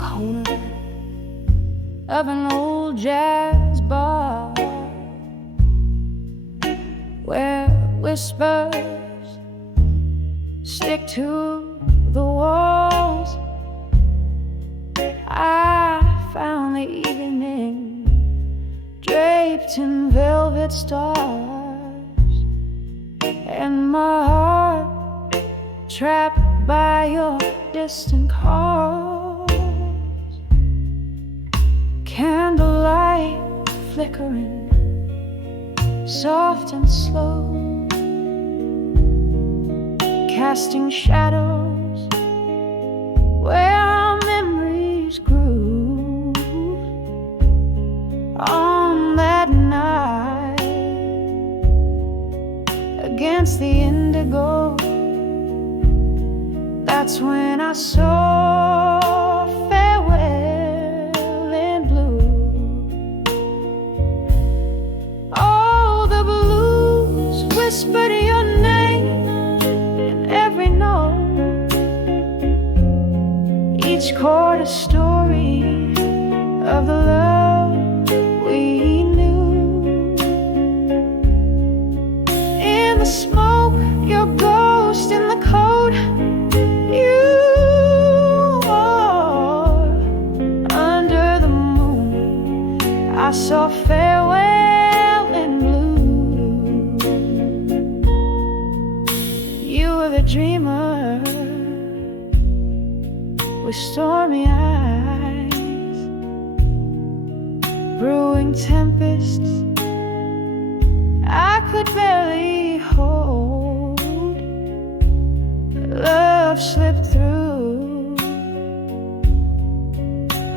corner of an old jazz bar where whispers stick to the walls. I found the evening draped in velvet stars, and my heart trapped by your distant calls. Candlelight flickering, soft and slow, casting shadows where our memories grew. On that night, against the indigo, that's when I saw farewell in blue. Oh, the blues whispered your name in every note, each chord a story of the love we knew. In the smoke, your ghost in the cold, you are under the moon. I saw farewell in blue. You were the dreamer with stormy eyes, brewing tempests I could barely hold. Love slipped through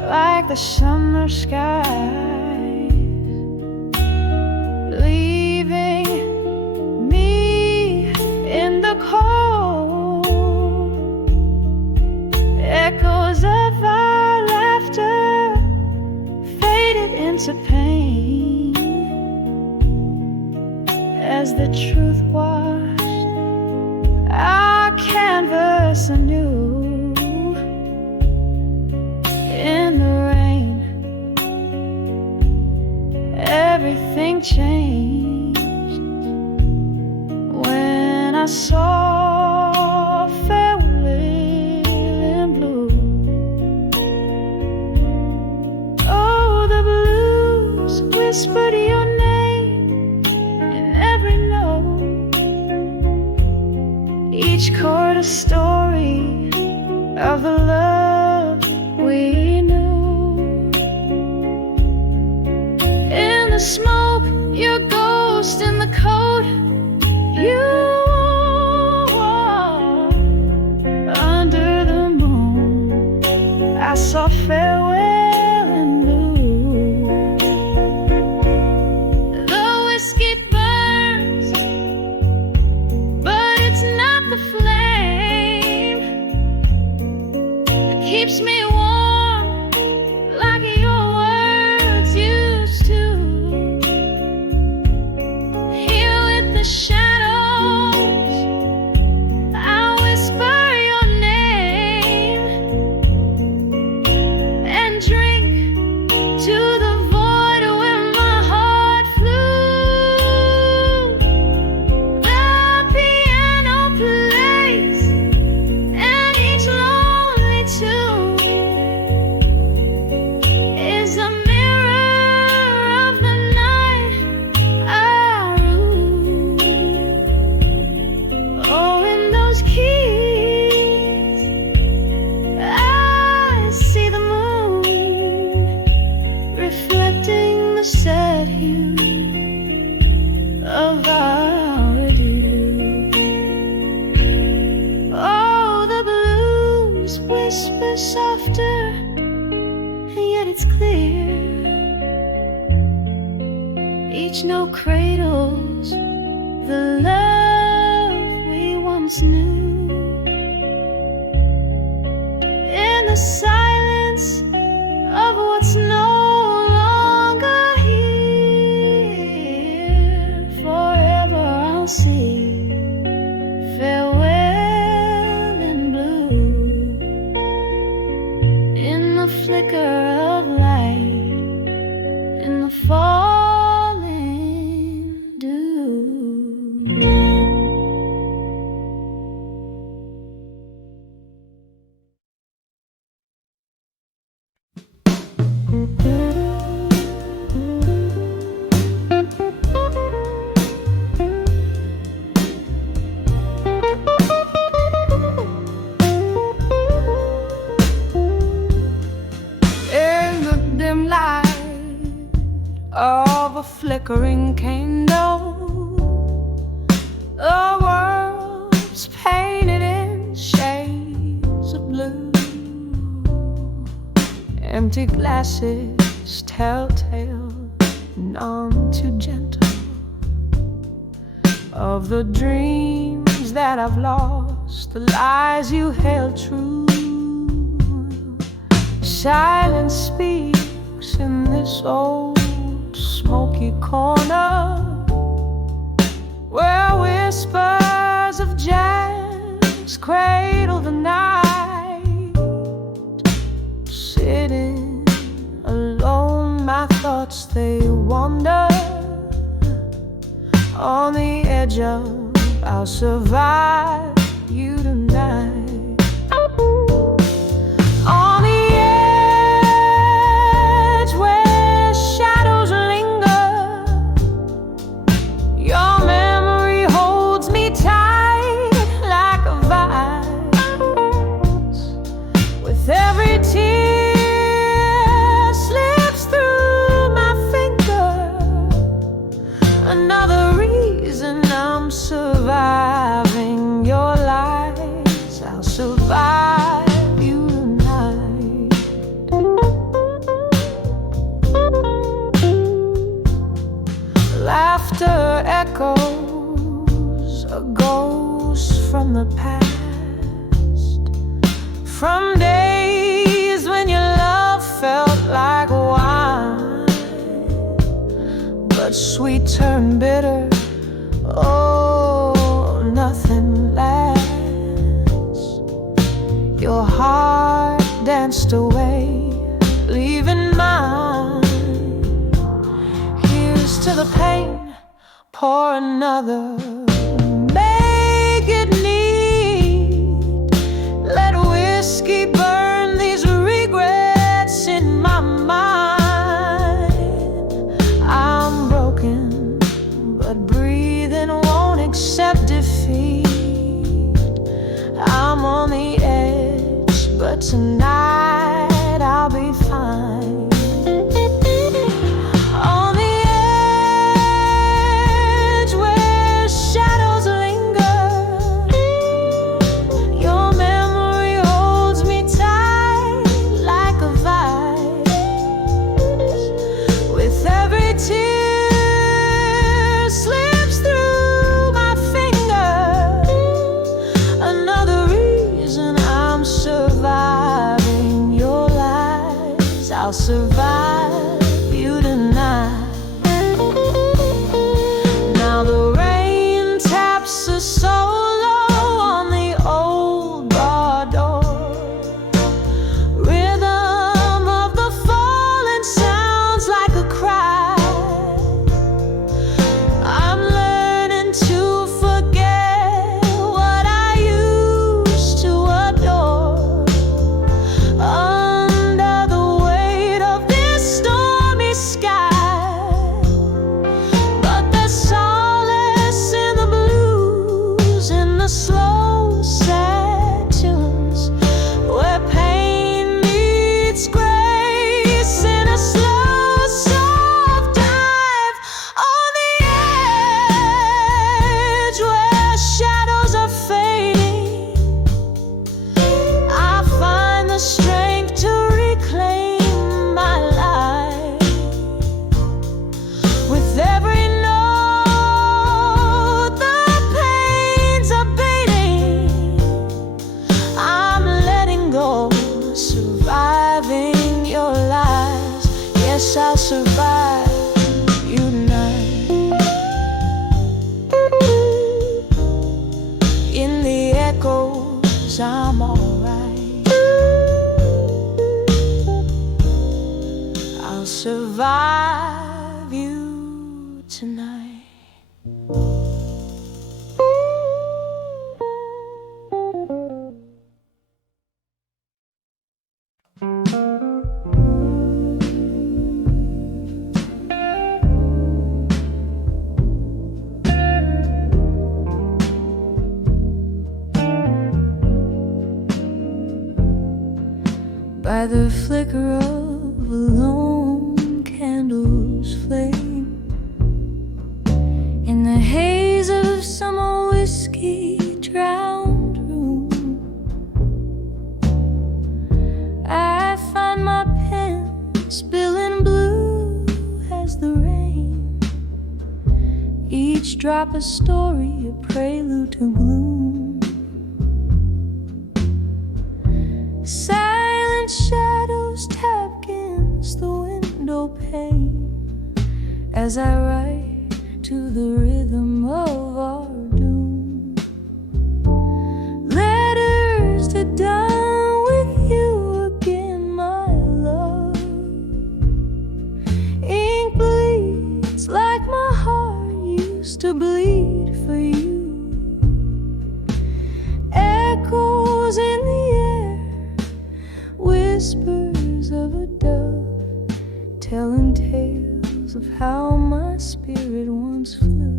like the summer skies, leaving me in the cold. Echoes of our laughter faded into pain as the truth washed our canvas anew. In the rain, everything changed when I saw farewell in blue. Oh, the blues whispered your name in every note, each chord a story of the love we knew. In the smoke, your ghost in the cold, you are under the moon. I saw farewell in blue. The whiskey burns, but it's not the flame that keeps me warm like your words used to. Here with the shadows, I'll whisper your name and drink to the void where my heart flew. The piano plays, and each lonely tune is a mirror of the night I rue. Oh, in those keys, I see the moon reflecting the sad hue of our dew. Oh, the blues whisper softer, and yet it's clear. Each note cradles the love we once knew. In the silence of what's no longer here, forever I'll see farewell in blue. In the Empty glasses, telltale, none too gentle, of the dreams that I've lost, the lies you held true. Silence speaks in this old smoky corner, where whispers of jazz cradle the night. Sitting alone, my thoughts they wander on the edge of I'll survive you tonight. On the edge where shadows linger, your memory holds me tight like a vice. With every tear slips through my finger, another reason I'm surviving your lies. I'll survive you tonight. Laughter echoes, a ghost from the past, from days when your love felt like wine, but sweet turned bitter. Oh, nothing lasts. Your heart danced away, leaving mine. Here's to the pain, pour another. Make it neat. Let whiskey burn these regrets in my mind. I'm broken, but breathing won't accept defeat. I'm on the edge, but tonight I'll be fine. On the edge where shadows linger, your memory holds me tight like a vice. With every tear slips through my finger, another reason I'm surviving your lies. I'll survive you tonight. Now the rain taps a solo on the old bar door. Rhythm of the falling sounds like a cry. I'm learning to forget what I used to adore. Under the weight of this stormy sky, but there's solace in the blues, in the slow, sad tunes, where pain meets grace in a slow, soft dive. On the edge where shadows are fading, I find the strength to reclaim my life. With every note, the pain's abating. I'm letting go, surviving your lies. Yes, I'll survive you tonight. In the echoes, I'm alright. I'll survive you tonight. By the flicker of a lone candle's flame, in the haze of some whiskey drowned room, I find my pen drop a story, a prelude to gloom. Silent shadows tap against the window pane as I write to the rhythm of our doom. Letters to done with you again, my love. Ink bleeds like my heart used to bleed for you. Echoes in the air, whispers of a dove, telling tales of how my spirit once flew.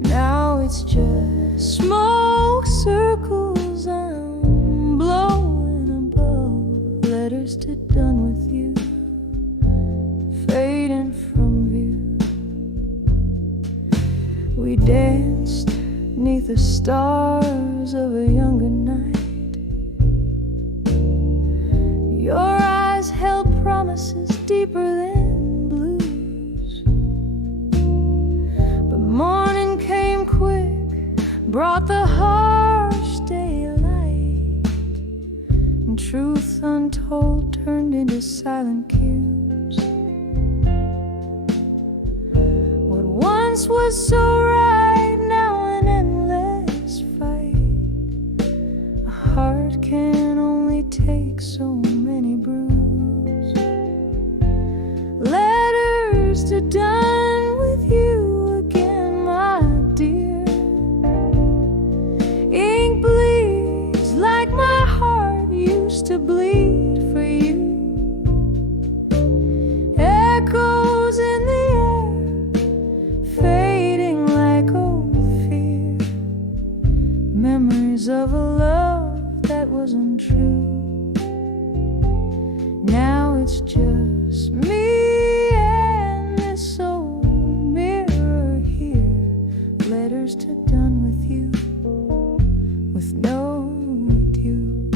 Now it's just smoke circles I'm blowing above. Letters to done with you, fading from view. We danced 'neath the stars of a younger night. Your eyes held promises deeper than blues. But morning came quick, brought the harsh daylight, and truth untold turned into silent cues. What once was so right, now an endless fight. A heart can only take so many brews. Letters to done with you again, my dear. Ink bleeds like my heart used to bleed for you. Echoes in the air, fading like old fear. Memories of a love that wasn't true. Now it's just me and this old mirror here. Letters to done with you, with no due.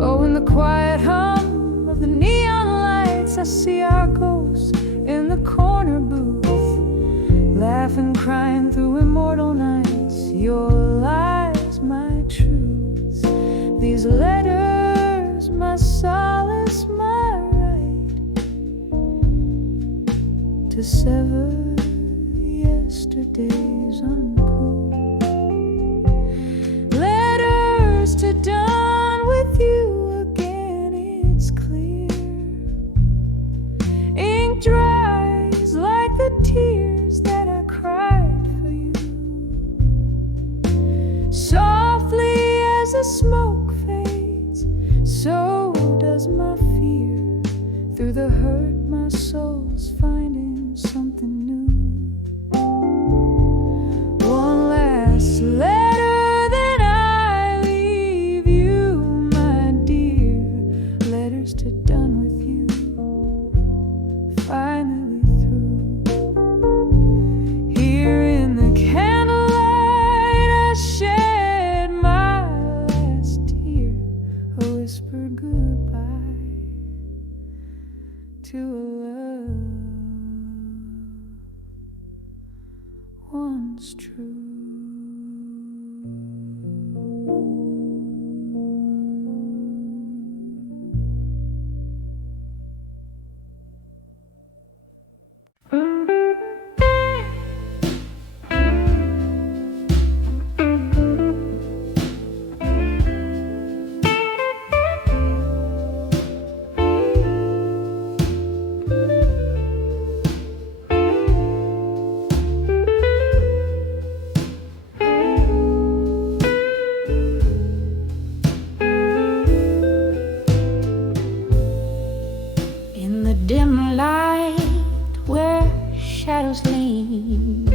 Oh, in the quiet hum of the neon lights, I see our ghosts in the corner booth, laughing, crying through immortal nights. Your lies, my truth. These letters, my solace, my right to sever yesterday's uncool. Letters to done with you again, it's clear. Ink dries like the tears that I cried for you. Softly as the smoke fades, so does my fear. Through the hurt, my soul's finding something new. One last letter, then I leave you, my dear. Letters to done with you, finally through. Here in the candlelight, I shed my last tear, a whispered goodbye to a love once true. Dim light where shadows lean,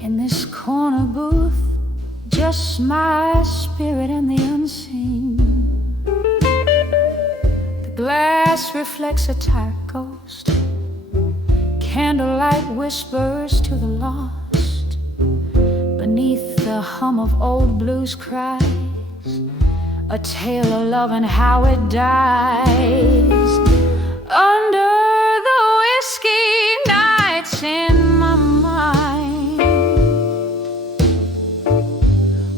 in this corner booth, just my spirit and the unseen. The glass reflects a tired ghost, candlelight whispers to the lost. Beneath the hum of old blues cries, a tale of love and how it dies. Under the nights in my mind,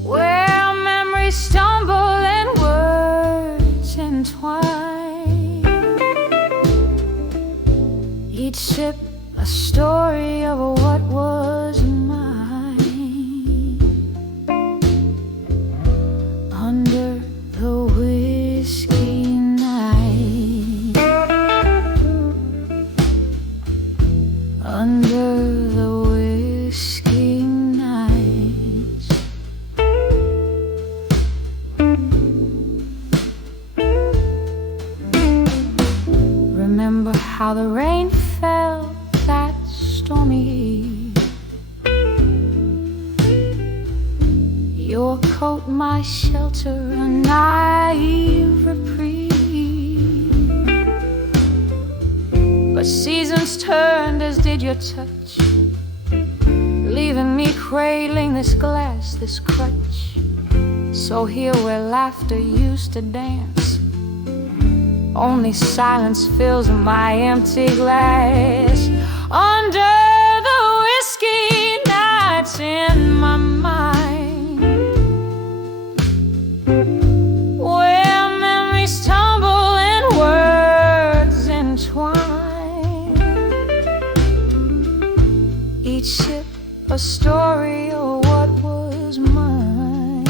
where memories stumble and words entwine. Each sip a story of what was mine. Under the whiskey night, under the whiskey nights, remember how the rain fell that stormy. Your coat, my shelter, a naive reprieve. But seasons turned, as did your touch, leaving me cradling this glass, this crutch. So here where laughter used to dance, only silence fills my empty glass. Under the whiskey nights in my mind, where memories tumble and words entwine. Each sip a story of what was mine.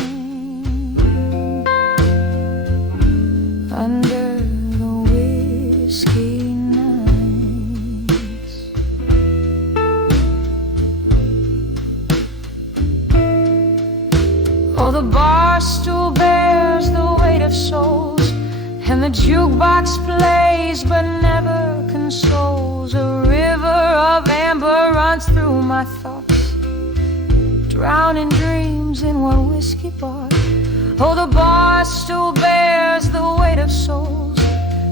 Under the whiskey nights. Oh, the bar stool bears the weight of souls, and the jukebox plays but never consoles. A river of amber runs through my thoughts, drowning dreams in one whiskey bar. Oh, the bar stool bears the weight of souls,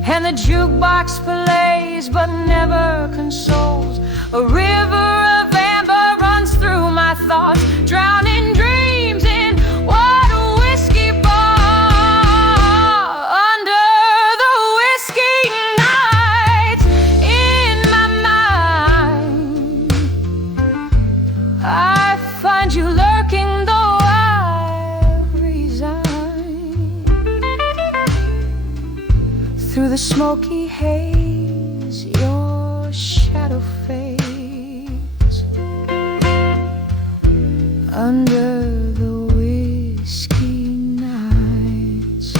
and the jukebox plays but never consoles. A river of amber runs through my thoughts, drowning dreams in one whiskey bar. Under the whiskey nights in my mind, I find you lurking, though I resign. Through the smoky haze, your shadow fades. Under the whiskey nights,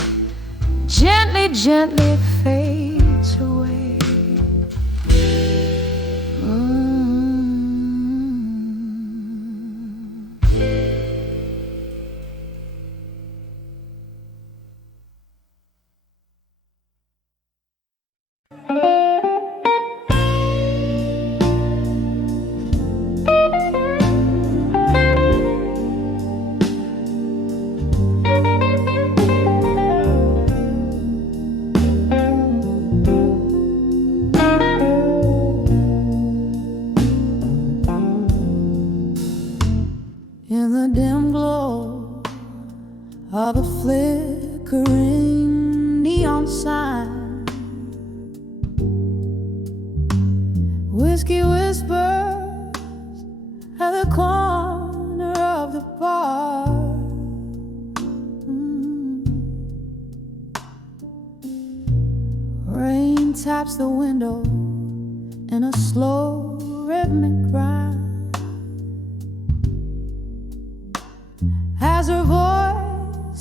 gently, gently fades away. In the dim glow of a flickering neon sign, whiskey whispers at the corner of the bar. Rain taps the window in a slow rhythmic grind, as her voice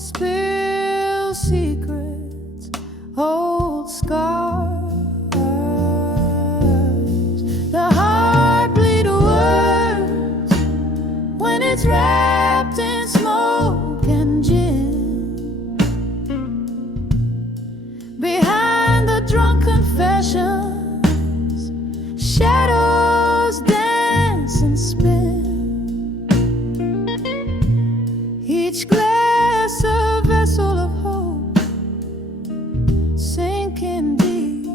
spills secrets, old scars. The heart bleed words when it's wrapped in smoke and gin. Behind the drunk confessions, shadows dance and spin. Each glass a vessel of hope, sinking deep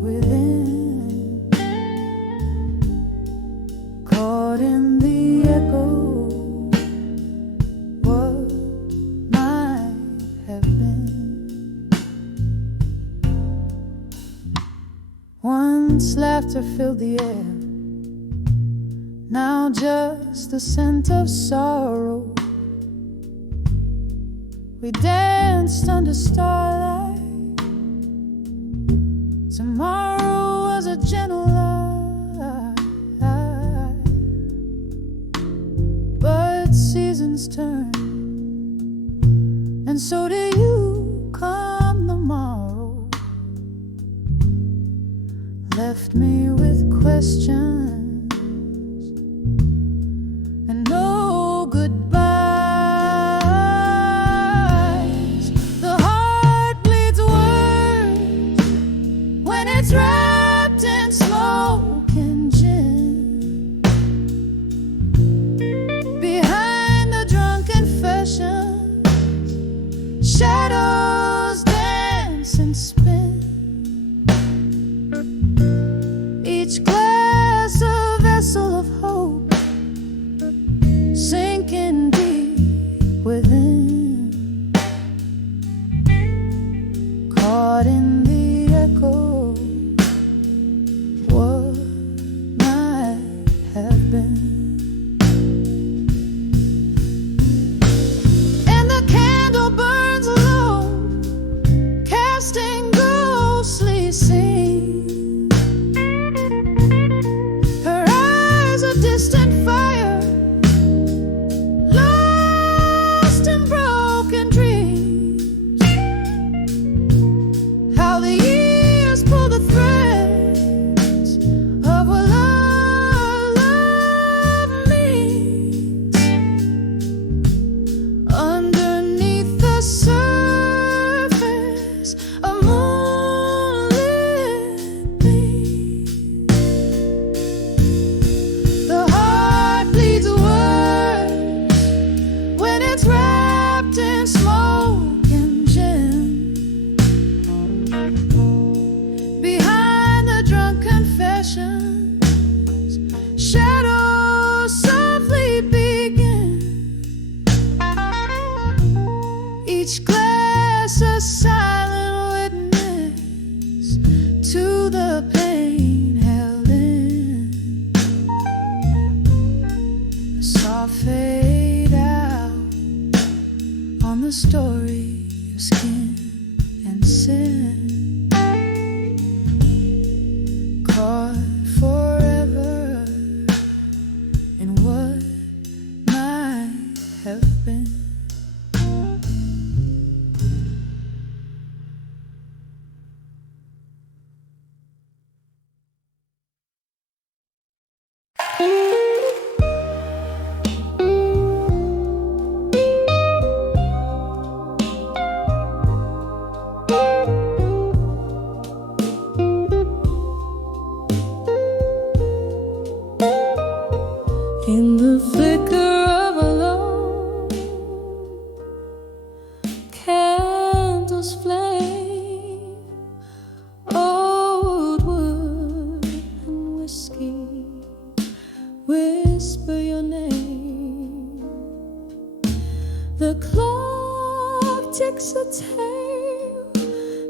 within, caught in the echo, what might have been. Once laughter filled the air, now just the scent of sorrow. We danced under starlight. Tomorrow was a gentle lie, but seasons turn, and so do you. Come the morrow left me with questions and no goodbyes. The heart bleeds words when it's wrapped in smoke and gin. Behind the drunk confessions, shadows dance and spin. Each glass a vessel of hope, sinking deep within, caught in the echo, what might have been. And the candle burns low, casting ghostly scenes. Her eyes a distant fire, lost in broken dreams. How the years pull the threads of what love means. Underneath the surface, a moonlit beam. The heart bleeds words when it's wrapped in smoke and gin. Behind the drunk confessions, shadows softly begin. Each glass a silent witness to the pain held in. I saw fade out on the story of skin and sin, caught forever in what might have been. In the flicker of a low, candles flame, old wood and whiskey whisper your name. The clock ticks a tale,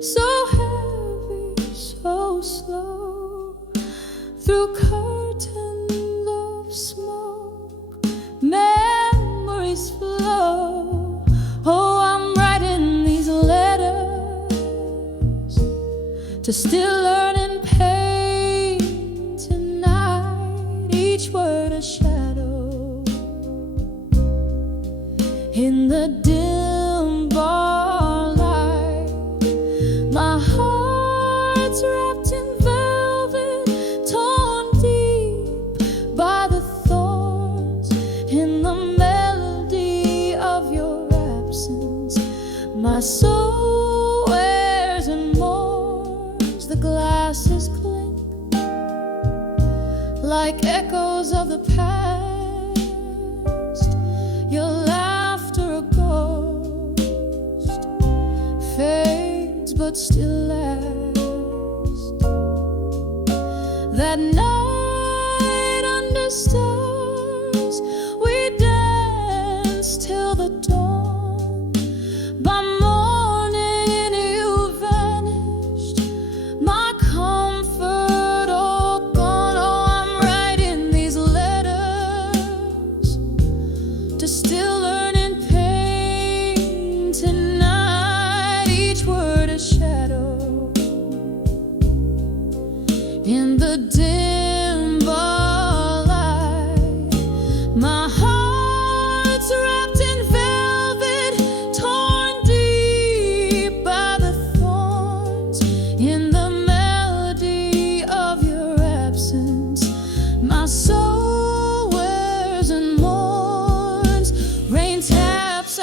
so heavy, so slow, through curtains of smoke, memories flow. Oh, I'm writing these letters to still learning pain tonight. Each word a shadow in the dim bar light. My heart's wrapped in velvet, torn deep by the thorns. In the melody of your absence, my soul wears and mourns. The glasses clink like echoes of the past. Your laughter a ghost fades but still lasts. That night under stars, we danced till the dawn. By morning you vanished, my comfort all gone. Oh, I'm writing these letters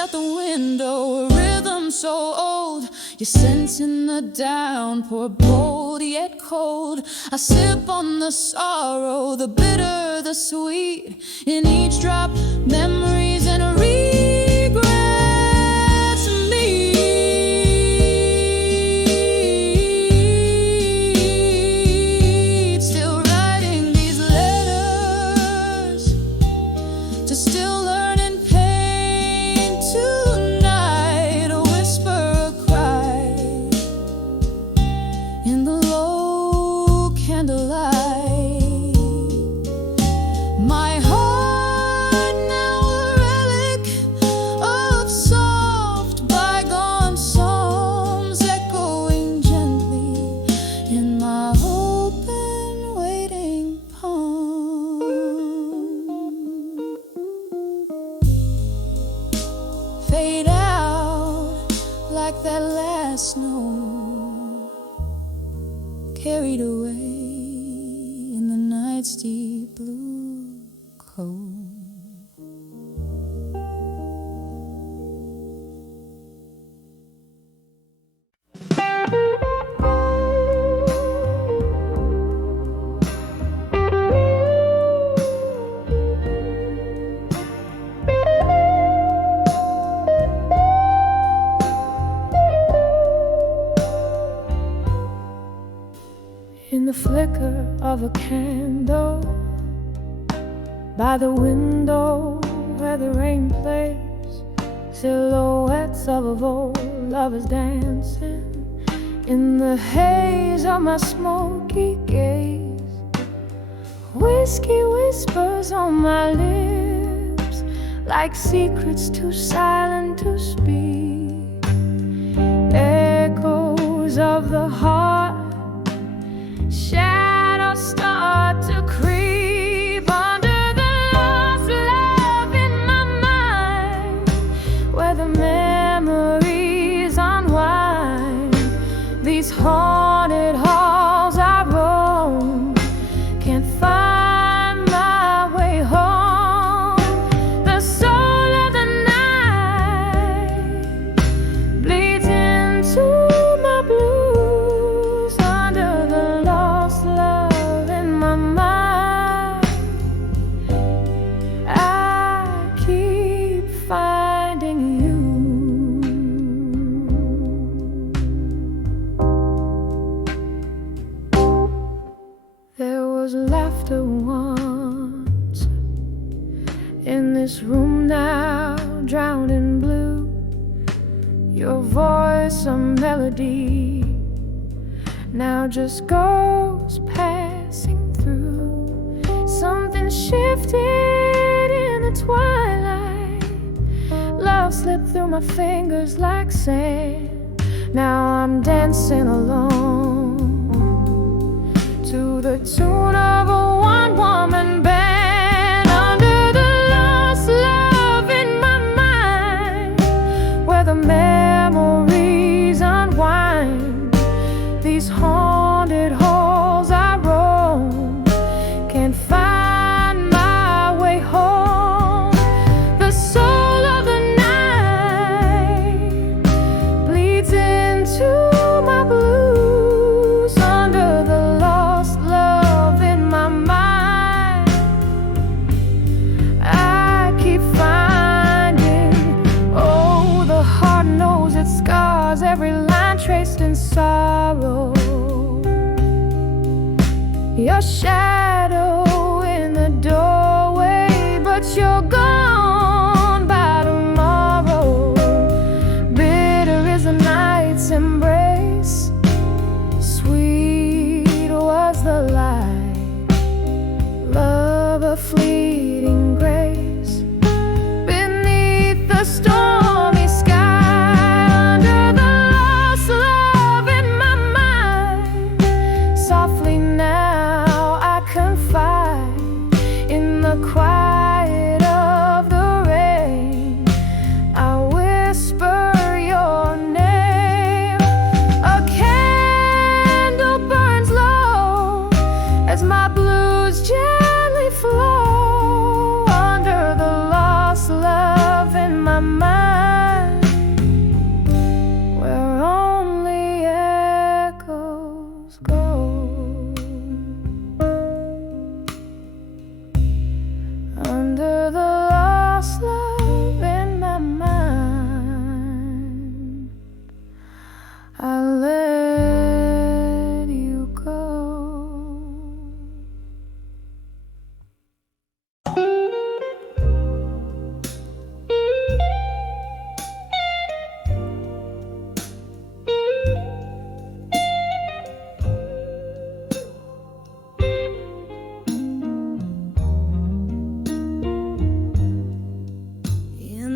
out the window, a rhythm so old. You sense in the downpour, bold yet cold. I sip on the sorrow, the bitter, the sweet. In each drop, memories and regrets meet. Still writing these letters to still learn in pain. Tonight, a whisper, a cry in the low candlelight. My heart now a relic of soft bygone psalms, echoing gently in my open waiting palm. Fade out like that last snow, carried away in the night's deep blue cold. In the flicker of a candle, by the window where the rain plays, silhouettes of old lovers dancing in the haze of my smoky gaze. Whiskey whispers on my lips, like secrets too silent to speak. Echoes of the heart, shadows start to creep under the lost love in my mind, where the memories unwind. These haunted halls I roam, can't find my way home. The soul of the night bleeds into my blues under the lost love in my mind. I keep finding you. There was laughter once in this room, now drowned in blue. Your voice a melody, now just goes passing through. Something shifted in the twilight, love slipped through my fingers like sand. Now I'm dancing alone to the tune of a one-woman band, under the lost love in my mind, where the memories unwind. These haunted halls I roam, can't find my way home. The soul of the night bleeds into my blues under the lost love in my mind.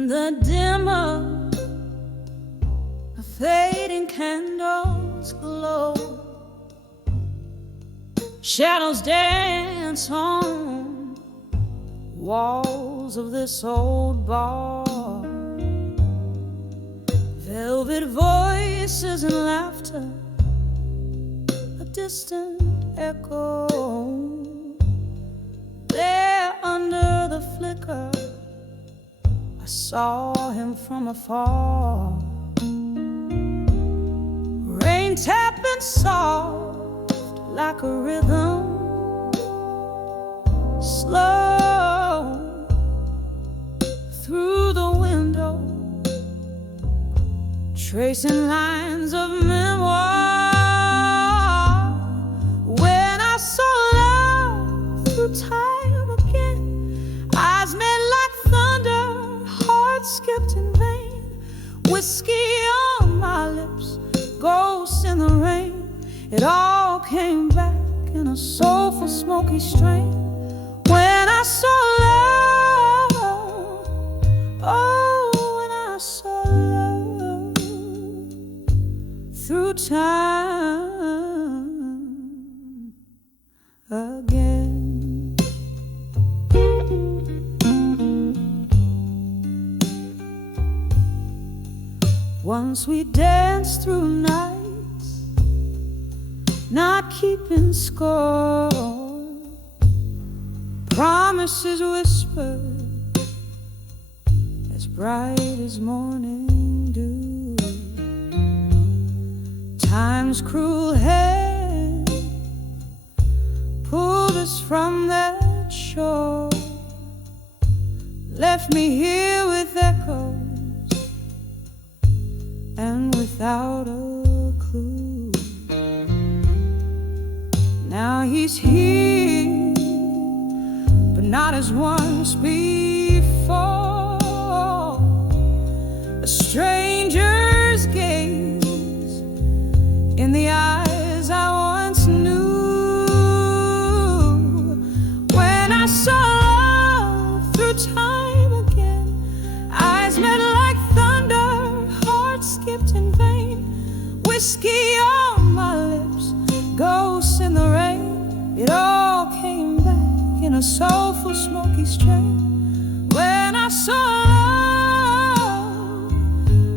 In the dimmer, the fading candles glow, shadows dance on walls of this old bar. Velvet voices and laughter, a distant echo. There under the flicker, I saw him from afar. Rain tapping soft like a rhythm, slow through the window, tracing lines of memoir. When I saw love through time again, eyes met like thunder, hearts skipped in vain. Whiskey on my lips, ghosts in the rain. It all came back in a soulful, smoky strain. When I saw love, oh, when I saw love through time again. Once we danced through nights, not keeping score, promises whispered as bright as morning dew. Time's cruel hand pulled us from that shore, left me here with echoes and without a clue. Now he's here, but not as once before. A stranger's gaze in the eyes I once knew. When I saw love through time again, eyes met like thunder, hearts skipped in vain. Whiskey on my lips, ghosts in the rain. It all came back in a soulful, smoky strain. When I saw love,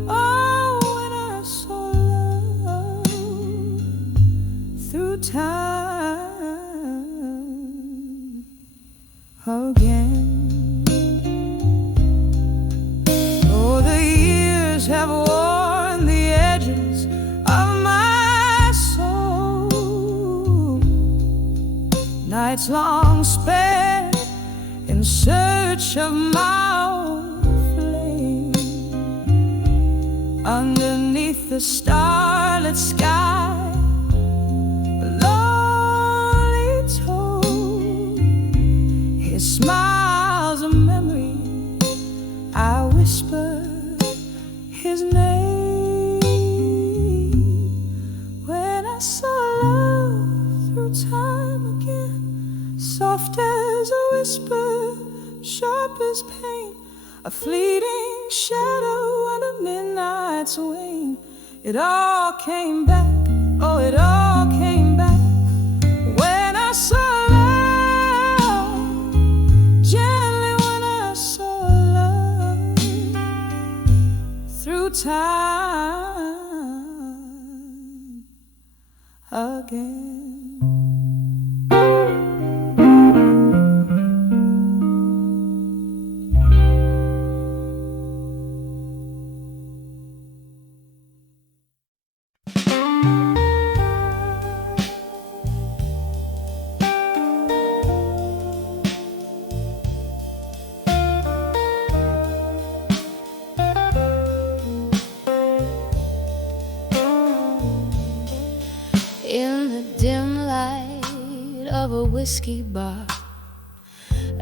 oh, when I saw love through time again. Oh, the years have worn the edges of my soul, nights long spent in search of my own flame. Underneath the starlit sky, a lonely toad, his smile's a memory. I whisper his name. When I saw love through time again, soft as a whisper, sharp as pain, a fleeting shadow under midnight's wane. It all came back, oh, it all came back. When I saw love, gently when I saw love through time again. In the dim light of a whiskey bar,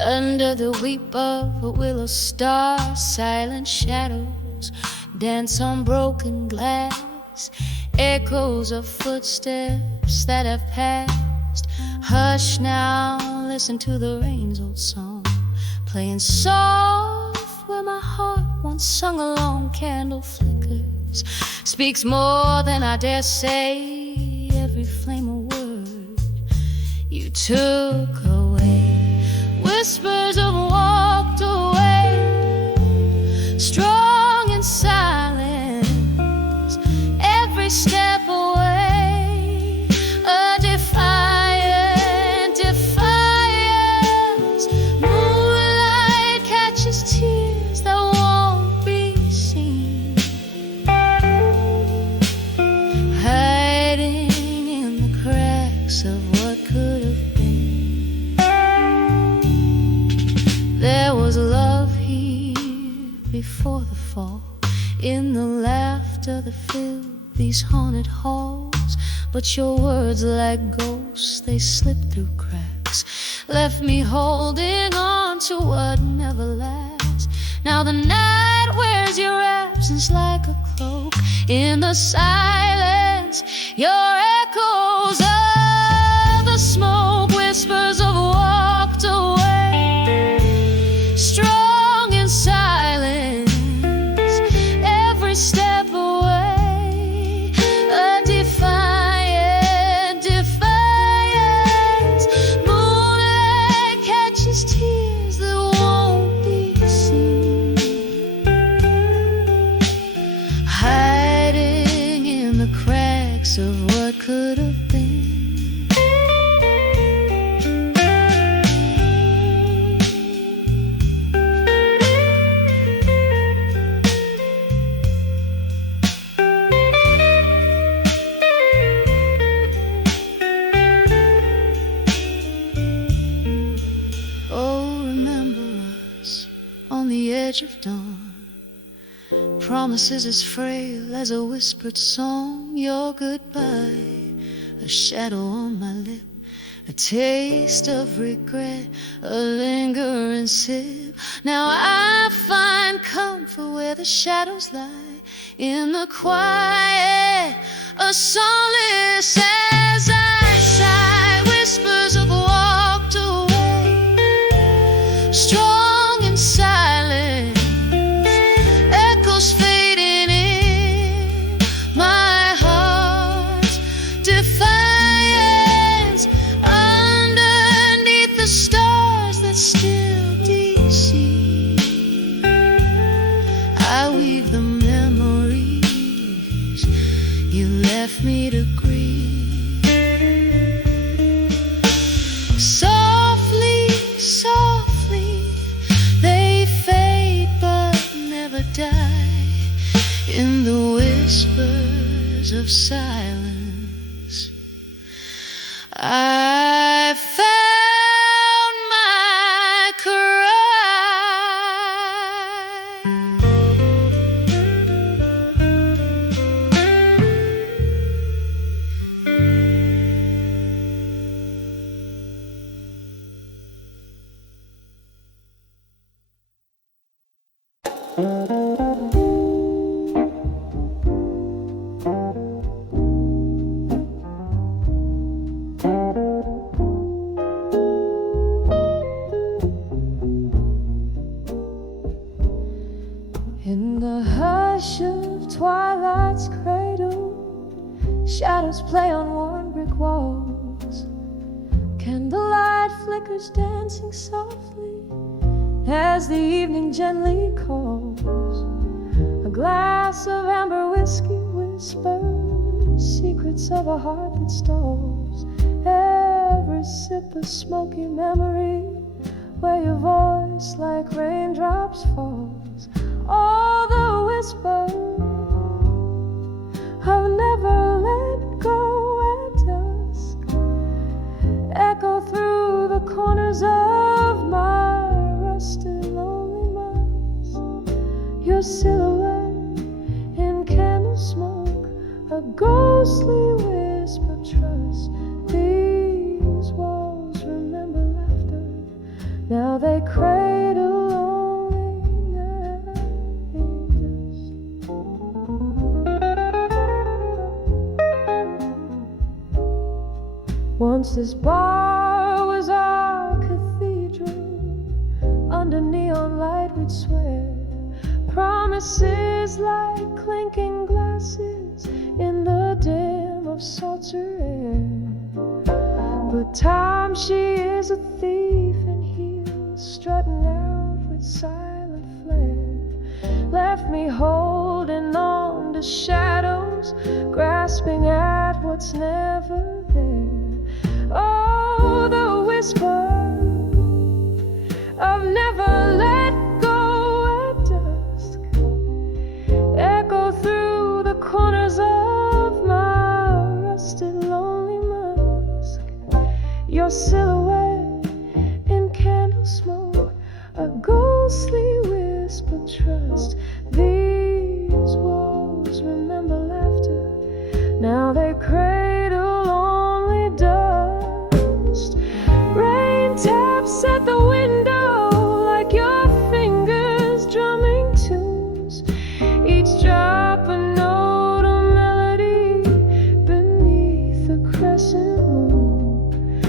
under the weep of a willow star, silent shadows dance on broken glass, echoes of footsteps that have passed. Hush now, listen to the rain's old song, playing soft where my heart once and sung along, candle flickers, speaks more than I dare say. Every flame a word you took away. Whispers of walked away, strong in silence, every step away. A defiant defiance. Moonlight catches tears that won't be seen, hiding in the cracks of what could have been. There was love here before the fall, in the laughter that filled these haunted halls. But your words, like ghosts, they slipped through cracks, left me holding on to what never lasts. Now the night wears your absence like a cloak. In the silence, your echoes of the smoke, whispers of walked away, strong in silence, every step away. A defiant defiance. Moonlight catches tears that won't be seen, hiding in the cracks of what could have been. Oh, remember us on the edge of dawn, promises as frail as a whispered song. Your goodbye, a shadow on my lip, a taste of regret, a lingering sip. Now I find comfort where the shadows lie, in the quiet, a solace as I sigh. Whispers of walked away, strong in silence, echoes fading in my heart's defiance. Underneath the stars that still deceive, I weave the memories you left me to grieve. Softly, softly, they fade but never die, in the whispers of silence. I found my cry. In the hush of twilight's cradle, shadows play on worn brick walls. Candlelight flickers dancing softly as the evening gently calls. A glass of amber whiskey whispers secrets of a heart that stalls. Every sip a smoky memory where your voice like raindrops falls. All the whispers I've never let go at dusk echo through the corners of my rusted lonely must. Your silhouette in candle smoke, a ghostly whisper of trust. These walls remember laughter, now they cradle once this bar was our cathedral. Under neon light we'd swear, promise promises like clinking glasses in the dim of sultry air. But time, she is a thief in heels, strutting out with silent flair. Left me holding on to shadows, grasping at what's never there. Oh, the whisper of never let go at dusk echo through the corners of my rusted lonely musk. Your silhouette in candle smoke, a ghostly wisp of trust. These walls remember laughter, now they cradle only dust. Rain taps at the window like your fingers drumming tunes, each drop a note, a melody beneath a crescent moon.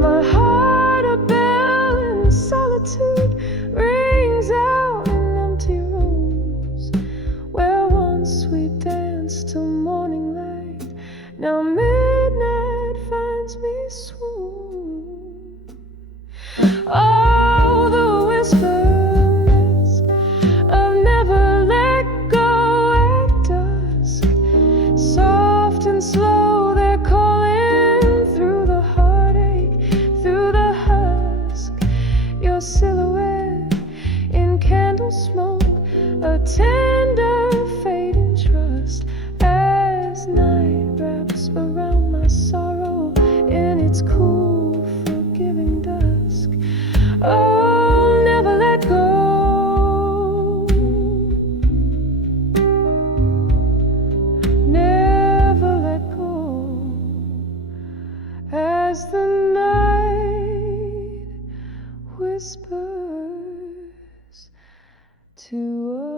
My heart, a bell in solitude, rings out in empty rooms where once we danced till morning light. Now midnight finds me swoon. Oh, the whispers of never let go at dusk, soft and slow they're calling through the heartache, through the husk. Your silhouette in candle smoke, a tender fading trust, as night wraps around my sorrow in its cool forgiving dusk. Oh, never let go, never let go, as the night whispers to us.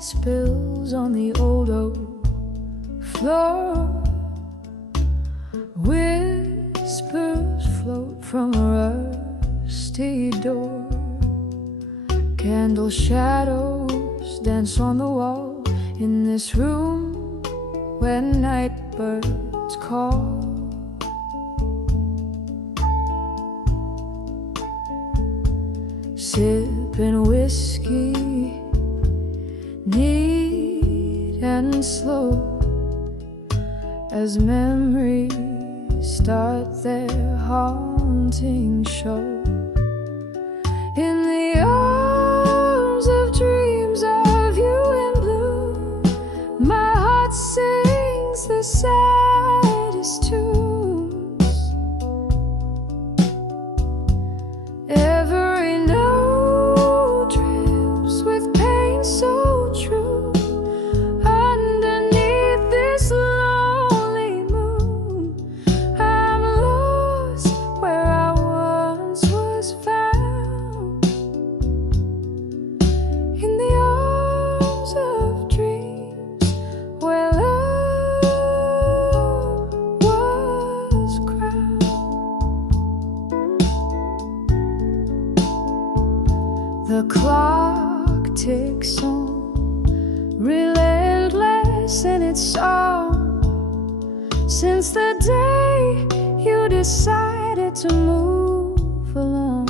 Spills on the old oak floor, whispers float from a rusty door. Candle shadows dance on the wall in this room when night birds call. Sipping whiskey, neat and slow, as memories start their haunting show. In the arms of dreams of you in blue, my heart sings the saddest tunes. Every note drips with pain so true. Underneath this lonely moon, I'm lost where I once was found. In the arms of dreams where love was crowned. The clock ticks on, relentless in its song, since the day you decided to move along.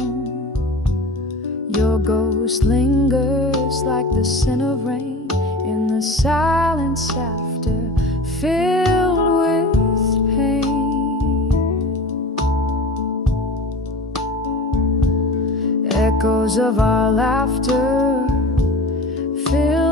Your ghost lingers like the scent of rain in the silence after, filled with pain. Echoes of our laughter fill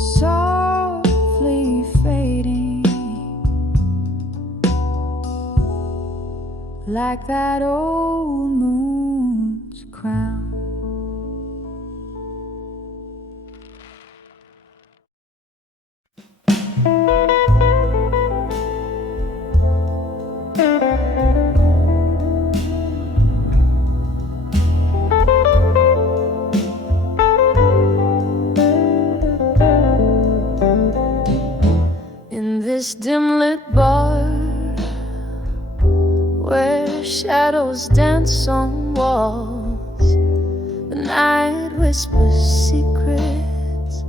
softly fading, like that old moon's crown. In this dim lit bar, where shadows dance on walls, the night whispers secrets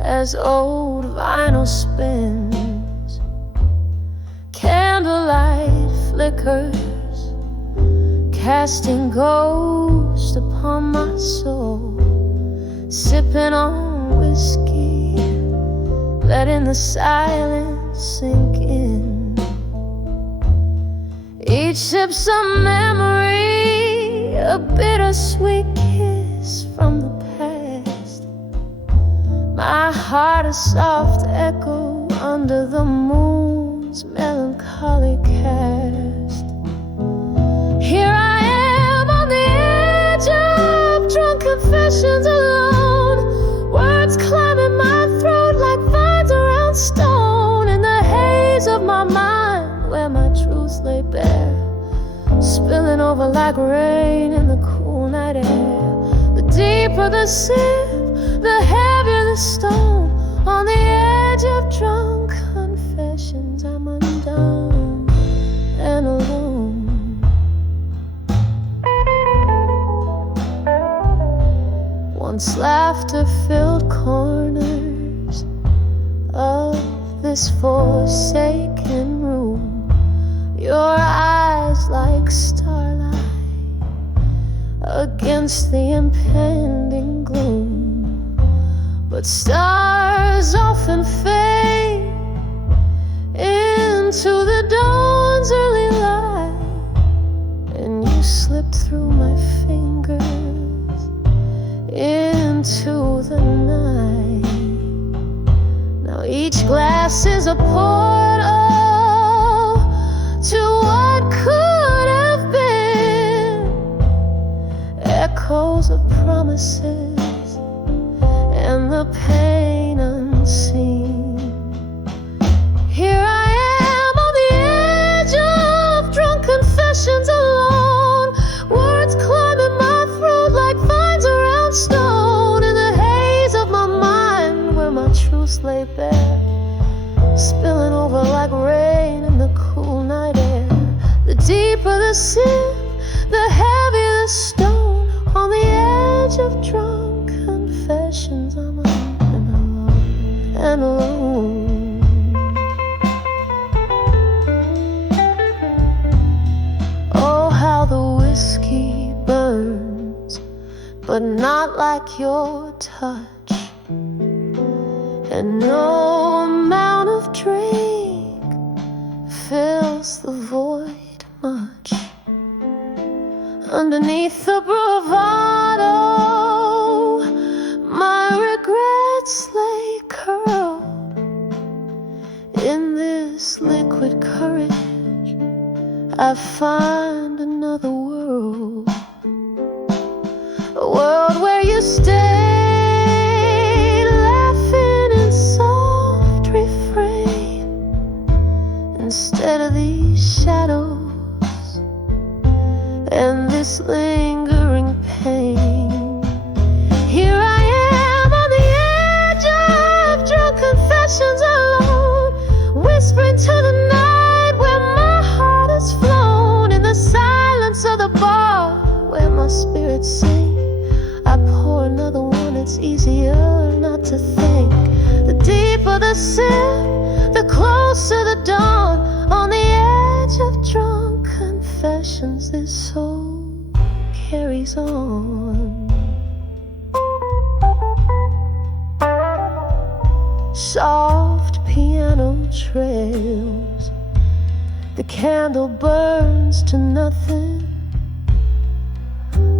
as old vinyl spins. Candlelight flickers, casting ghosts upon my soul. Sipping on whiskey, letting the silence sink in. Each sip's a memory, a bittersweet kiss from the past. My heart a soft echo under the moon's melancholy cast. Here I am on the edge of drunk confessions alone, words climbing my throat like vines around stone. In the haze of my mind, where my truth lay bare, spilling over like rain in the cool night air. The deeper the sip, the heavier the stone. On the edge of drunk confessions, I'm undone and alone. Once laughter-filled corners of this forsaken room, your eyes like starlight against the impending gloom. But stars often fade into the dawn's early light, and you slipped through my fingers into the night. Now each glass is a portal to what could have been, echoes of promises and the pain unseen. Here I am on the edge of drunk confessions alone, words climbing my throat like vines around stone. In the haze of my mind, where my truth lay bare, spilling over like rain in the cool night air. The deeper the sip, the heavier the stone. On the edge of drunk confessions, I'm alone and alone. Oh, how the whiskey burns, but not like your touch. And no amount of drink fills the void much. Underneath the bravado, my regrets lay curled. In this liquid courage, I find another world. A world where you stayed, laughing in soft refrain, instead of these shadows and this lingering pain. Here I am on the edge of drunk confessions alone, whispering to the night where my heart has flown. In the silence of the bar where my spirits sing, I pour another one. It's easier not to think. The deeper the sip, the closer the dawn. On the edge of drunk confessions, this soul carries on. Soft piano trails, the candle burns to nothing.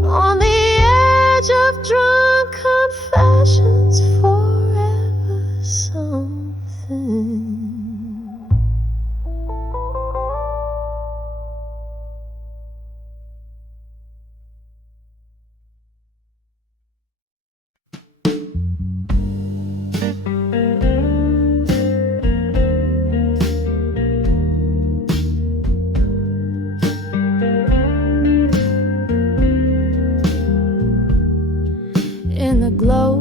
On the edge of drunk confessions, forever in the glow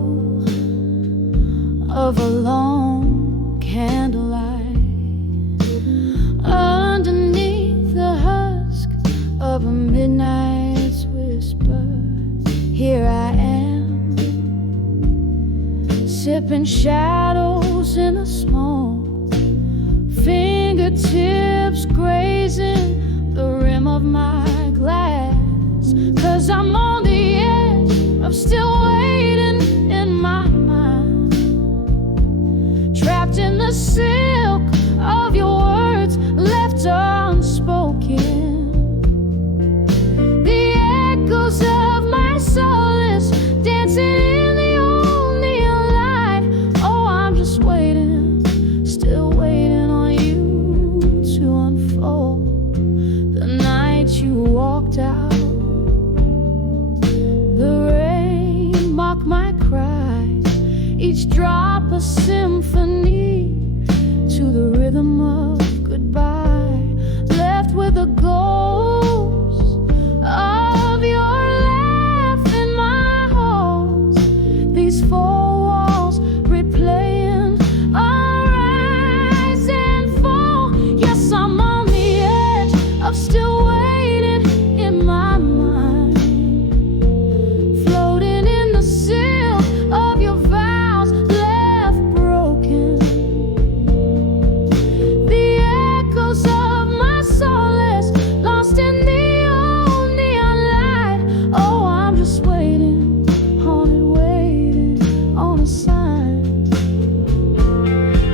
of a long candlelight, underneath the husk of a midnight's whisper. Here I am, sipping shadows in the smoke, fingertips grazing the rim of my glass. 'Cause I'm on the edge of still waiting in my mind, trapped in the silk of your words left unspoken. The echoes of my soul is dancing in the old neon light. Oh, I'm just waiting, still waiting on you to unfold. The night you walked out, the rain mocked my cries, each drop a symphony to the rhythm of goodbye, left with a ghost of your laugh in my halls. These four walls replaying our rise and fall. Yes, I'm on the edge of still waiting in my mind, floating in the silk of your vows left broken. The echoes of my soul is lost in the old neon light. Oh, I'm just waiting, haunted, waiting on a sign.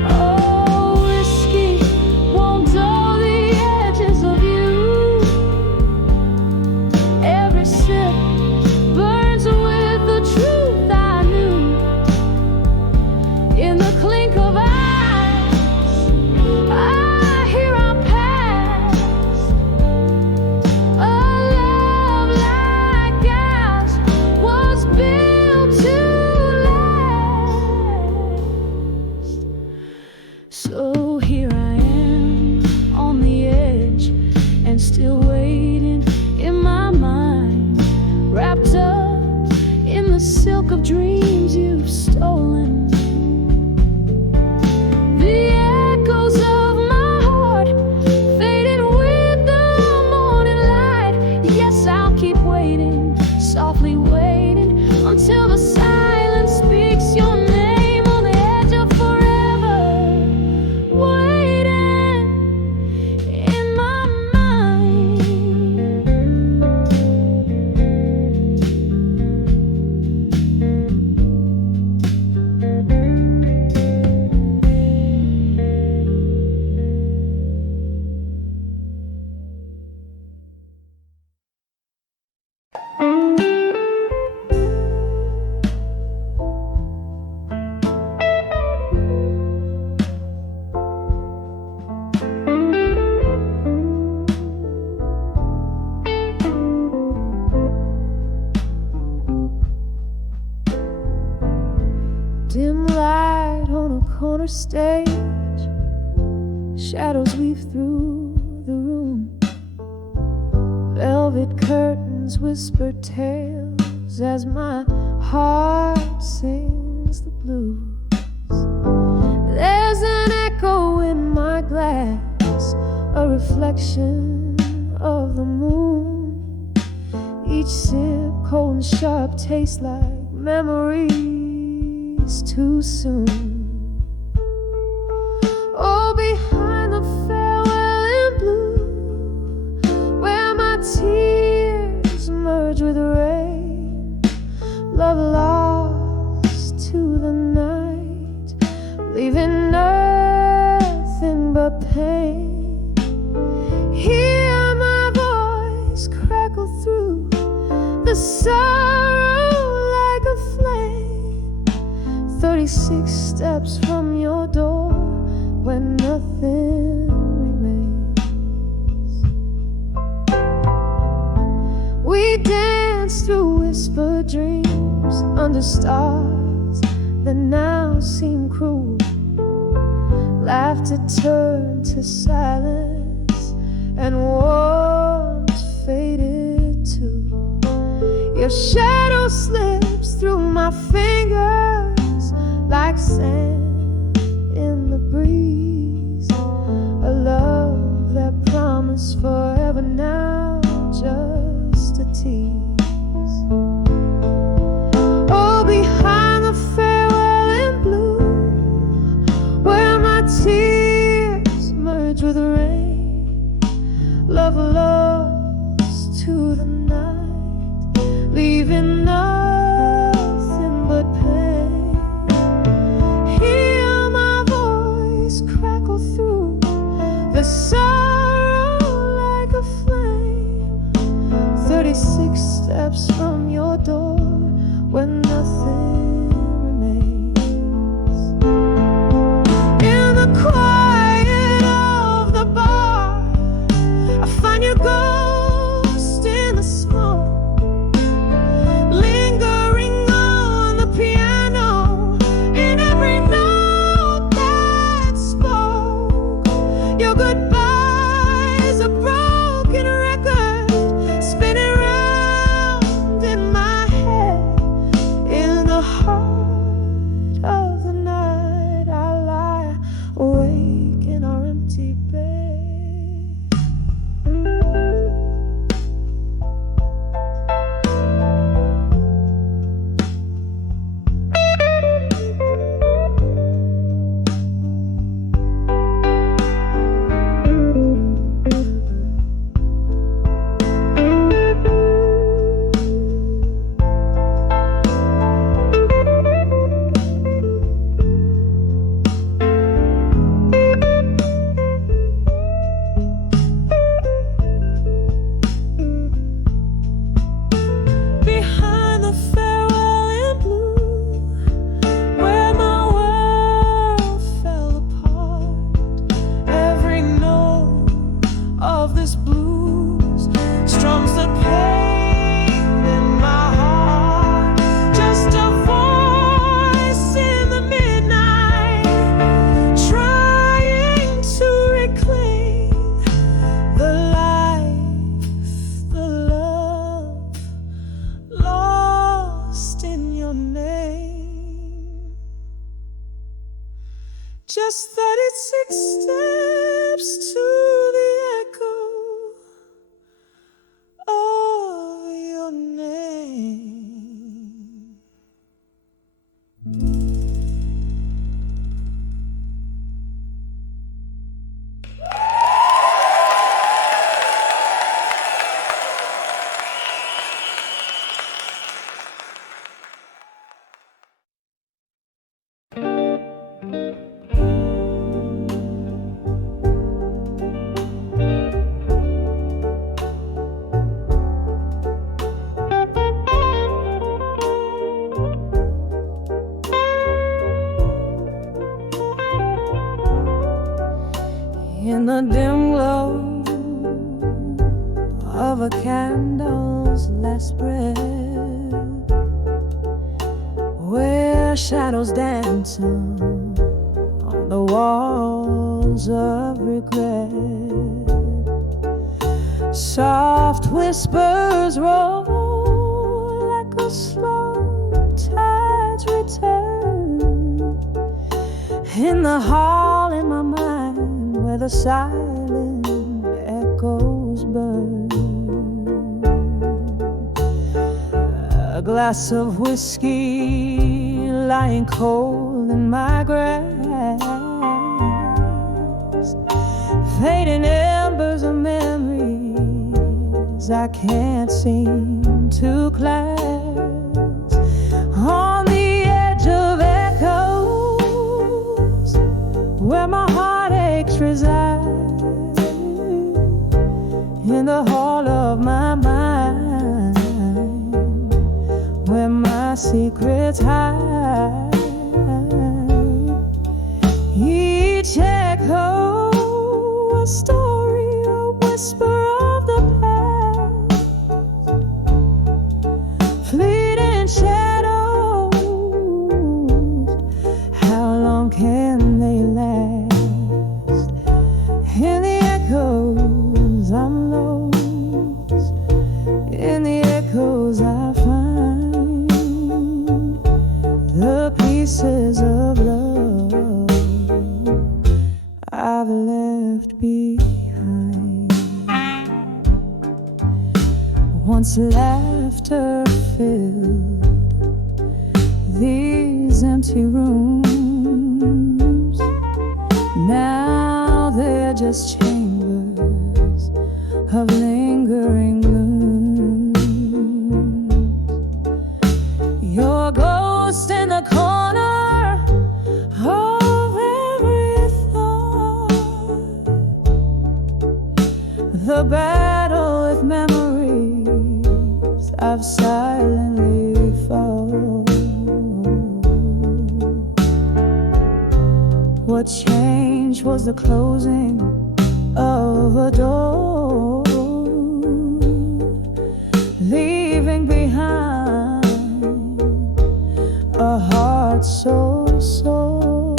Oh, whiskey won't dull the edges of you. Every sip burns with the truth I knew. In the clink of eyes, I hear our past. A love like ours was built to last. So here I am on the edge and still waiting in my mind, wrapped up in the silk of dreams you've stolen. The echoes of my heart faded with the morning light. Yes, I'll keep waiting, softly waiting until the silence speaks your name on the edge of forever, waiting in my mind. Dim light on a corner stage, shadows weave through the room. Velvet curtains whisper tales as my heart sings the blues. There's an echo in my glass, a reflection of the moon. Each sip cold and sharp tastes like memories too soon. Oh, behind the farewell in blue, where my tears merge with rain, love lost to the night, leaving nothing but pain. Hear my voice crackle through the sorrow like a flame. 36 steps from your door when nothing remains. We dance through whispered dreams under stars that now seem cruel. Laughter turned to silence and warmth faded too. If Your shadow slips through my fingers like sand in the breeze. A love that promised forever, now just a tease. Oh, behind the farewell in blue, where my tears merge with rain, love lost to the night, leaving nothing but pain. Hear my voice crackle through the sorrow like a flame. 36 steps from your door when nothing remains. In the quiet of the bar, I find your ghost in the smoke, lingering on the piano, in every note that spoke. Your goodbye is a broken record, spinning round in my head. In the heart of the night, I lie awake in our empty bed. Behind the farewell in blue, where my world fell apart, every note of this blues strums the pain in my heart. Just a voice in the midnight, trying to reclaim the life, the love lost in your name. Just 36 steps to the echo of your name. In the dim glow of a candle's last breath, where shadows dance on the walls of regret, soft whispers roll like a slow tide's return. In the hall in my mind, where the silent echoes burn, a glass of whiskey lying cold in my grass, fading embers of memories I can't seem to class. On the edge of echoes, where my heartaches reside, in the hall of my mind, where my secrets hide. Each echo a story, a whisper of the past, fleeting shadows. How long can they last? In the echoes I'm lost, in the echoes I find. the pieces of love I've left behind. Once laughter filled these empty rooms, now they're just chambers of lingering gloom. Your ghost in the corner of every thought, the battle with memories I've silently fought. What changed was the closing of a door, leaving behind a heart so sore.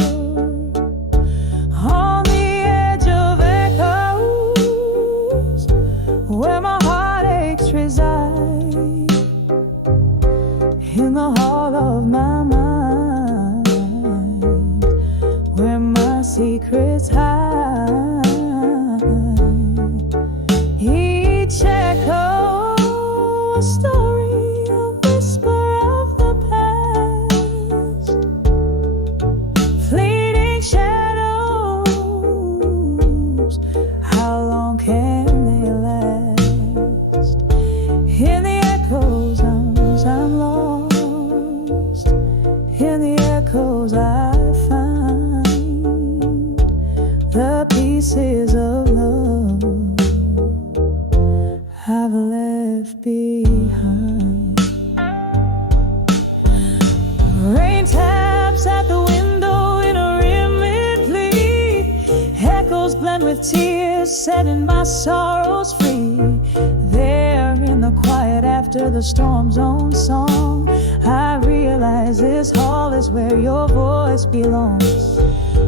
On the edge of echoes, where my heartaches reside, in the hall of my mind, where my secrets hide. Each echo a story, a whisper of the past, fleeting shadows, how long can they last? In the echoes arms I'm lost, in the echoes I find the pieces of love I've left behind. Rain taps at the window in a rimmed plea, echoes blend with tears, setting my sorrows free. There in the quiet after the storm's own song, I realize this hall is where your voice belongs.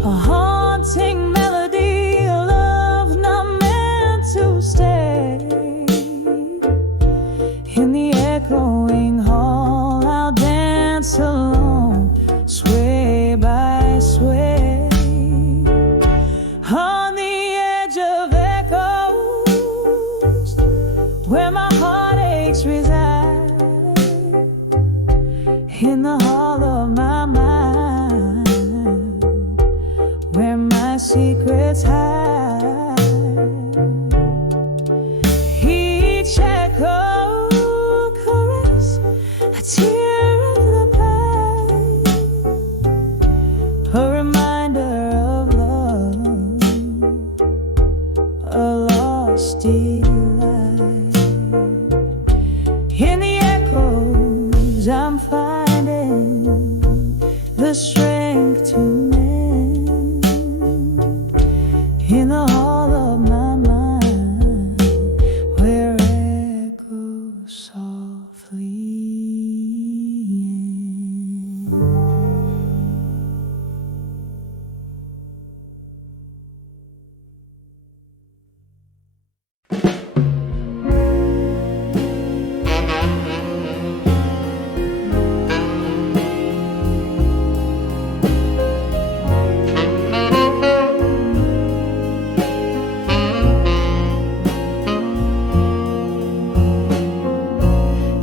A haunting melody, a love not meant to stay. In the echoing hall I'll dance alone, sway by sway. On the edge of echoes, where my heartaches reside, in the hall of my mind, where my secrets hide. Each echo caress a tear of the past, a reminder of love, a lost delight. In the echoes I'm finding the strength to mend, in the hall of my mind, where echoes softly end.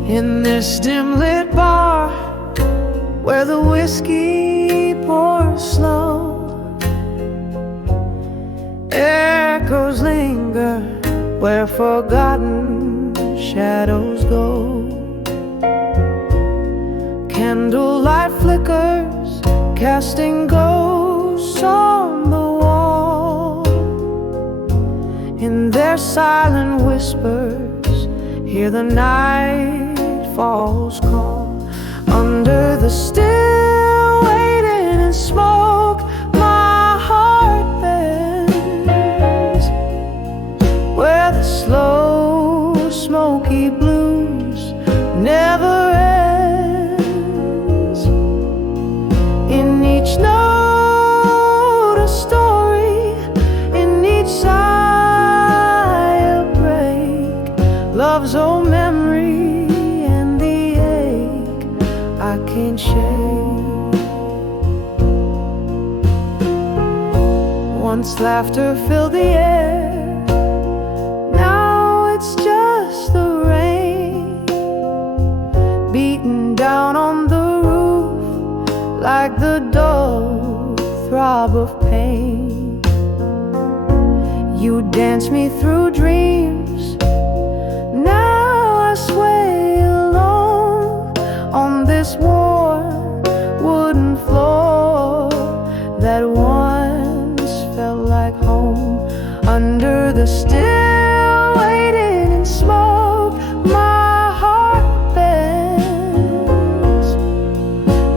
In this dim-lit bar, where the whiskey pours slow, echoes linger where forgotten shadows go. Candlelight flickers, casting ghosts on the wall. In their silent whispers, hear the night falls calm. Under the still waiting in smoke, my heart bends, where the slow smoky blues never ends. In each note a story, in each sigh a break, love's old memory and the ache I can't shake. Once laughter filled the air, now it's just the rain beating down on the roof like the dull throb of pain. You dance me through dreams, now I sway alone on this warm wooden floor that once felt like home. Under the still waiting in smoke, my heart bends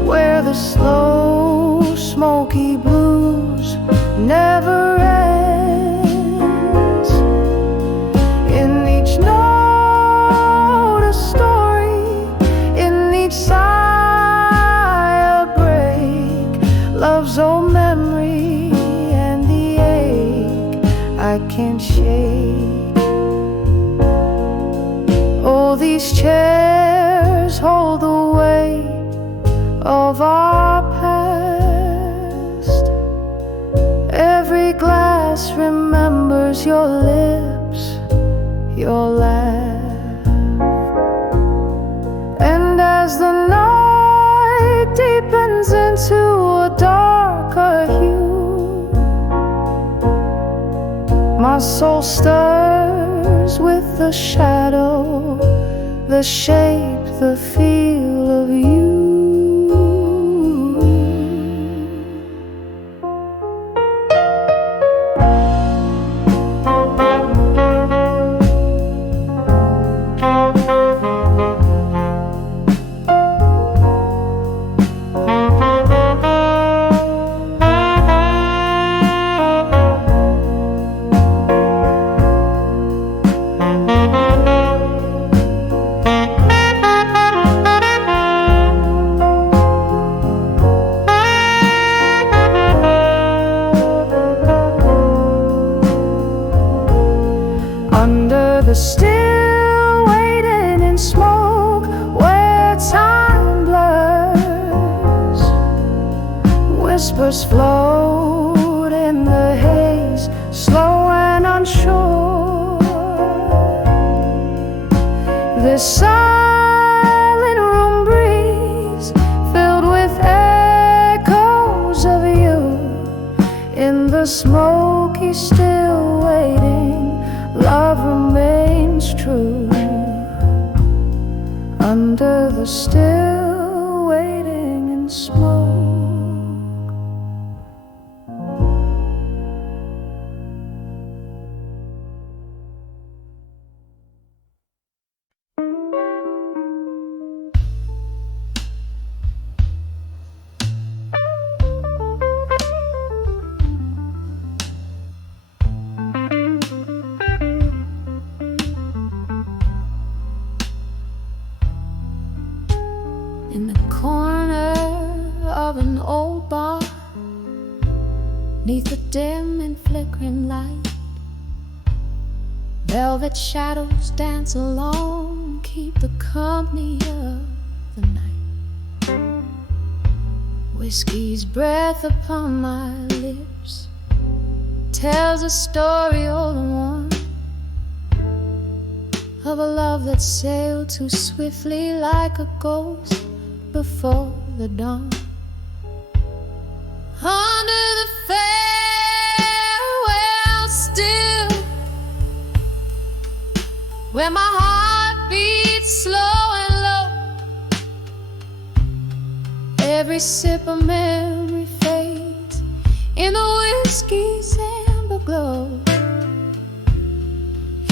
where the slow smoky blues never ends. In each note a story, in each sigh a break, love's old memory and the ache I can't shake. Oh, these chairs hold the weight of our past. Every glass remembers your lips, your laugh. And as the night deepens into a darker hue, my soul stirs with the shadow, the shape, the feel of you. Under the still waiting in smoke where time blurs, whispers float in the haze, slow and unsure. This silent room breeze filled with echoes of you. In the smoky still waiting, love remains true. Under the still waiting in smoke. In the corner of an old bar, neath the dim and flickering light, velvet shadows dance along, keep the company of the night. Whiskey's breath upon my lips tells a story old and worn, of a love that sailed too swiftly like a ghost before the dawn. Under the farewell still, where my heart beats slow and low, every sip of memory fades in the whiskey's amber glow.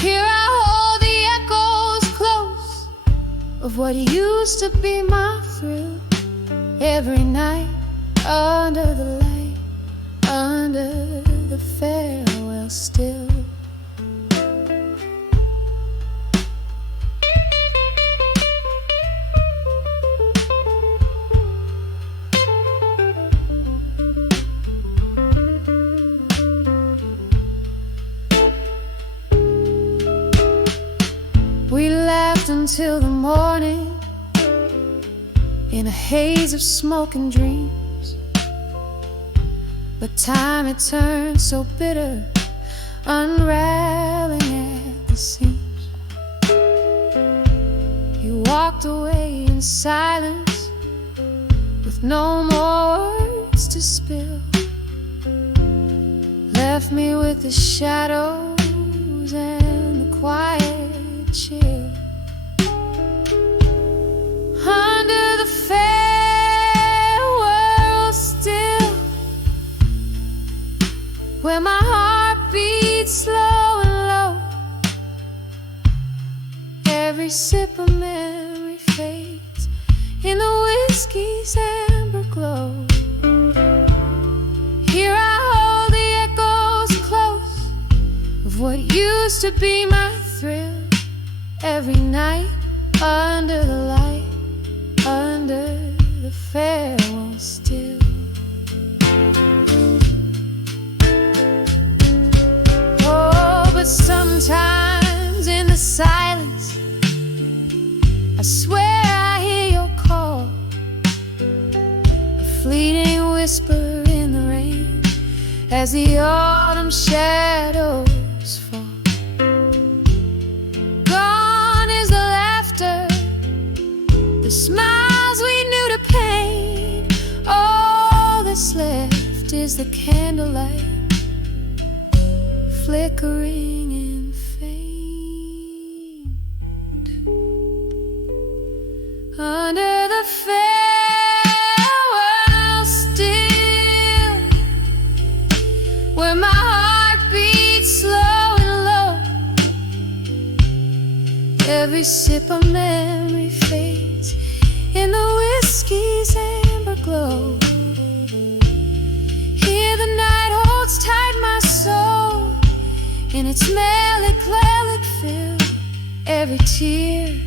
Here I hold the echoes close of what used to be my thrill. Every night under the light, under the farewell still. We laughed until the morning in a haze of smoke and dreams. But time it turned so bitter, unraveling at the seams. You walked away in silence, with no more words to spill. Left me with the shadows and the quiet chill. Under the fair world still, where my heart beats slow and low, every sip of memory fades in the whiskey's amber glow. Here I hold the echoes close of what used to be my thrill. Every night under the light, under the farewell still. Oh, but sometimes in the silence, I swear I hear your call, a fleeting whisper in the rain as the autumn shadows fall. Gone is the laughter, the smiles we knew to pain. All that's left is the candlelight, flickering and faint. Under the farewell still, where my heart beats slow and low, every sip of memory fades in the whiskey's amber glow. Here the night holds tight my soul in its melancholic fill. Every tear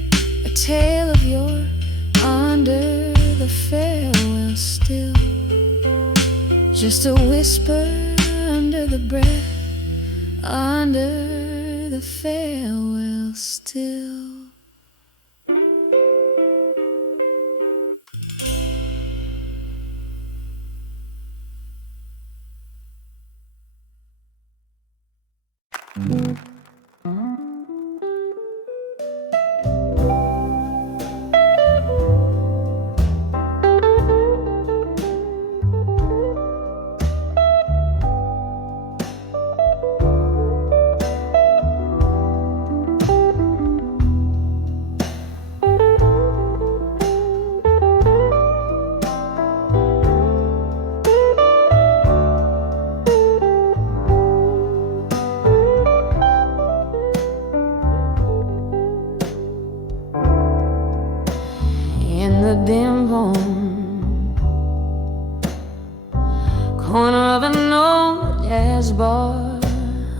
a tale of yore, under the farewell still. Just a whisper under the breath, under the farewell still. Dim home corner of an old jazz bar,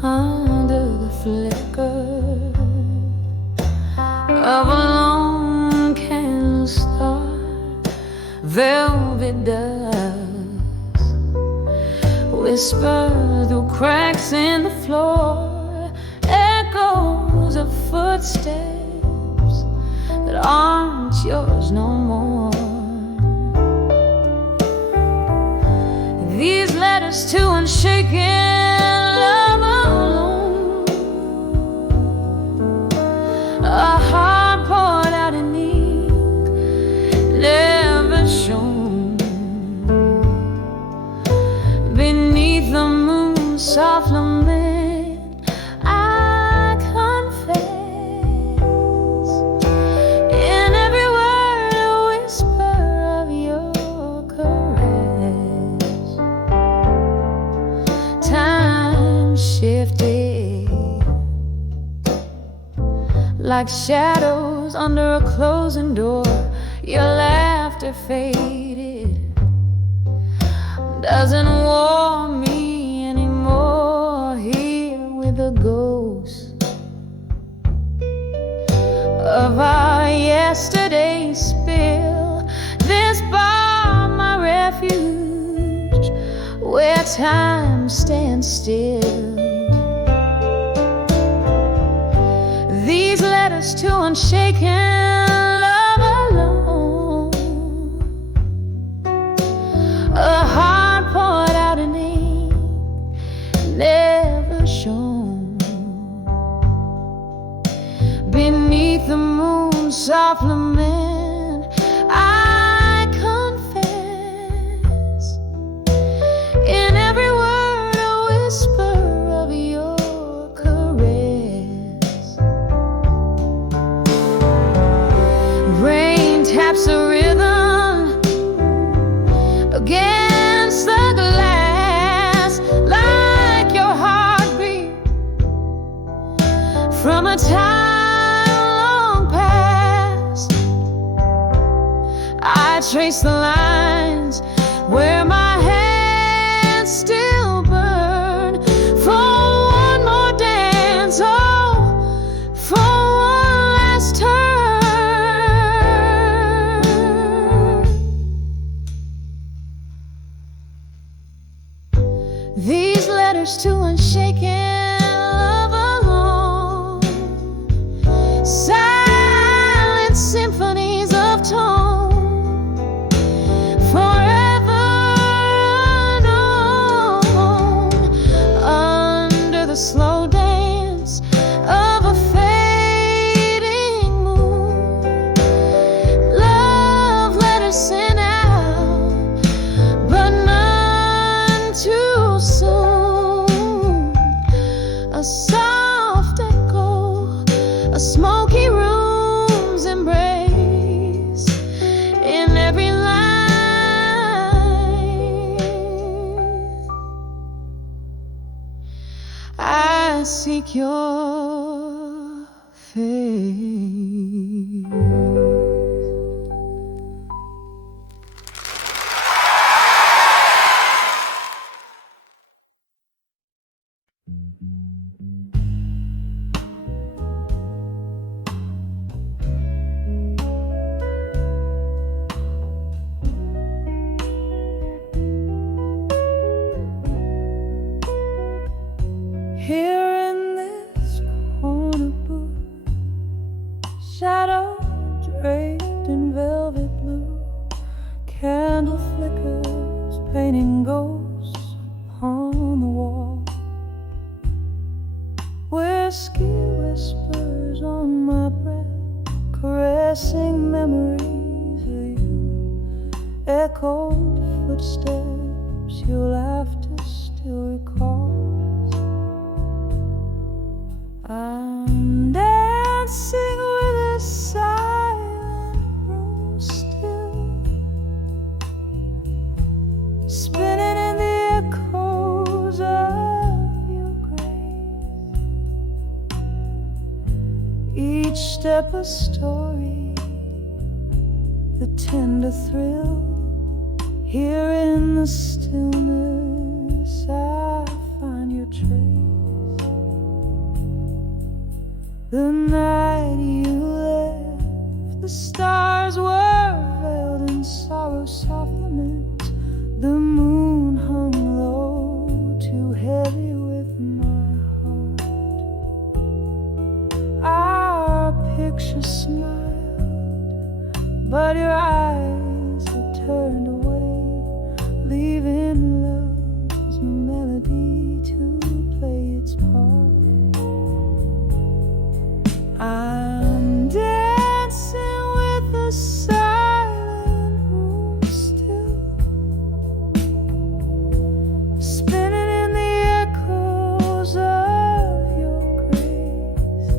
under the flicker of a lone candle star, velvet dust whisper through cracks in the floor, echoes of footsteps that aren't yours no more. These letters to unshaken love alone, a heart poured out in ink, never shown. Beneath the moon's soft lament, I confess, in every word a whisper of your caress. Time shifted like shadows under a closing door. Your laughter faded, doesn't warm me anymore. Here with the ghost of our yesterday spill, this bar my refuge, where time stands still. These letters to unshaken love alone, a heart poured out in ink, soft lament, I confess. In every word, a whisper of your caress. Rain taps a rhythm against the glass, like your heartbeat from a time long past. I trace the lines where my hands still burn for one more dance, oh, for one last turn. These letters to unshaken love alone, silent symphonies of tone, forever unknown, under the slow dance of a fading moon. Love letters sent out, but none too soon. A soft echo, a smoky room's embrace in every line. I seek your face. Here in this corner booth, shadow draped in velvet blue, candle flickers painting ghosts on the wall. Whiskey whispers on my breath, caressing memories of you. Echoed footsteps your laughter still recalls. I'm dancing with a silent room still, spinning in the echoes of your grace. Each step a story, the tender thrill. Here in the stillness I find your trace. The night you left, the stars were veiled in sorrow's soft lament. The moon hung low, too heavy with my heart. Our picture smiled, but your eyes had turned away, leaving love's melody to play its part. I'm dancing with a silent room still, spinning in the echoes of your grace.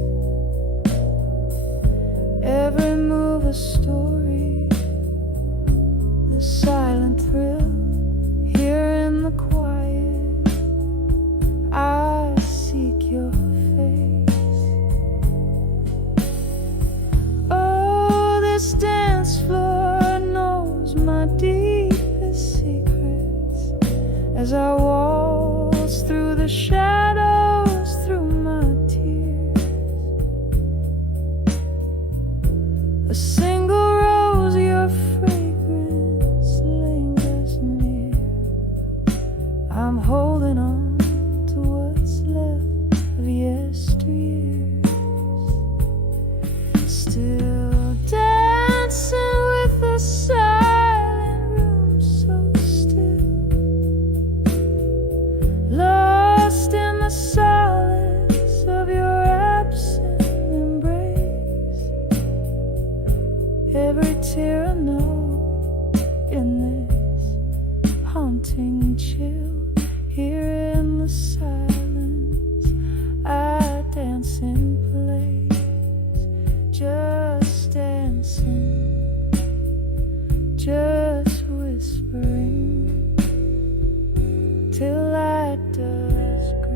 Every move a story, the silent thrill. Here in the quiet, I seek your face. Oh, this dance floor knows my deepest secrets as I waltz through the shadows, through my tears. A single rose, your fragrance lingers near. I'm holding on to what's left of yesteryears. Still dancing with a silent room so still, haunting chill. Here in the silence I dance in place, just dancing, just whispering, till light does grace.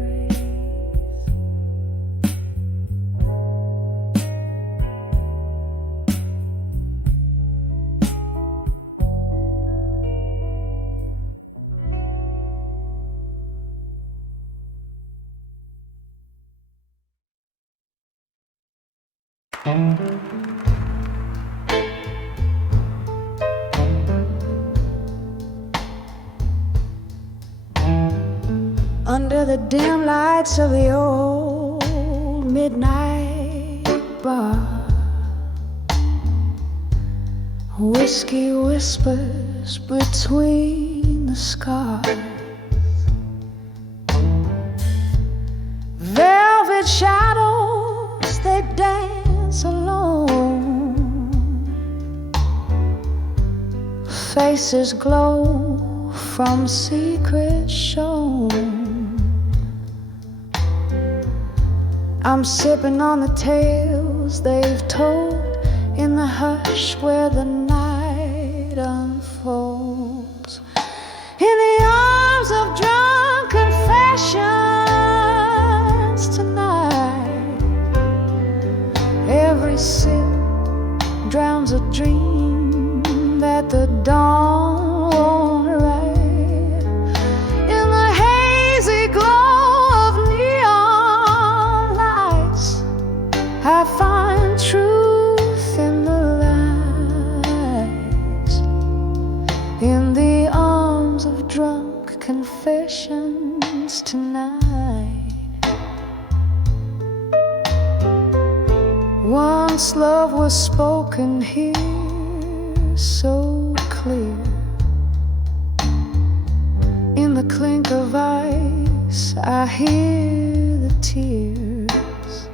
Under the dim lights of the old midnight bar, whiskey whispers between the scars. Velvet shadows, they dance alone. Faces glow from secrets shown. I'm sipping on the tales they've told in the hush where the night unfolds. In the arms of drunk confessions tonight, every sip drowns a dream that the dawn won't write. In the hazy glow of neon lights, I find truth in the lies. In the arms of drunk confessions tonight. Once love was spoken here so clear, in the clink of ice I hear the tears.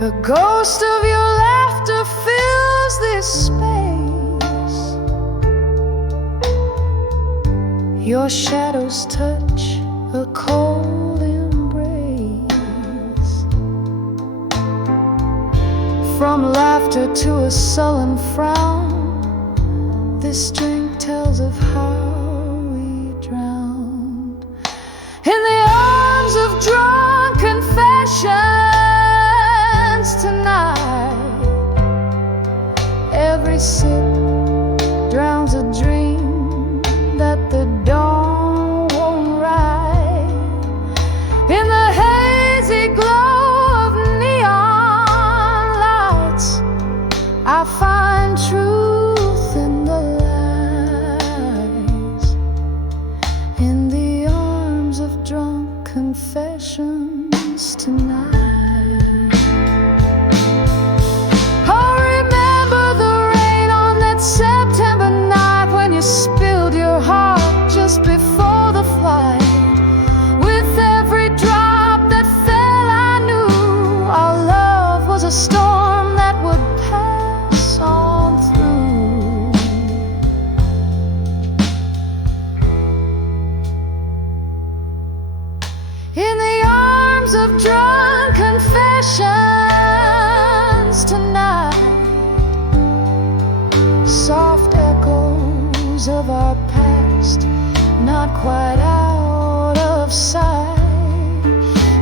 The ghost of your laughter fills this space. Your shadows touch a cold embrace. From laughter to a sullen frown, this drink tells of how we drowned. In the arms of drunk confessions tonight, every sip drowns a dream that the dawn won't write. In the hazy glow of neon lights, I find truth in the lies. In the arms of drunk confessions tonight. Oh, remember the rain on that September night when you spilled your heart just before the flight. With every drop that fell, I knew our love was a storm that would pass on through. In the arms of drunk confessions tonight, soft echoes of our past, not quite out of sight.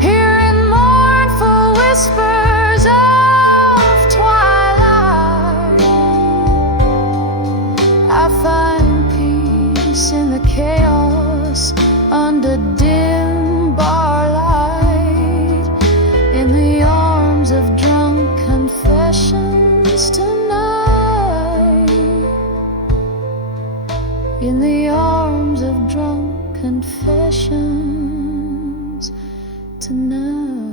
Hearing mournful whispers of twilight, I find peace in the chaos under dim bar light. In the arms of drunk confessions tonight. In the arms of drunk confessions tonight.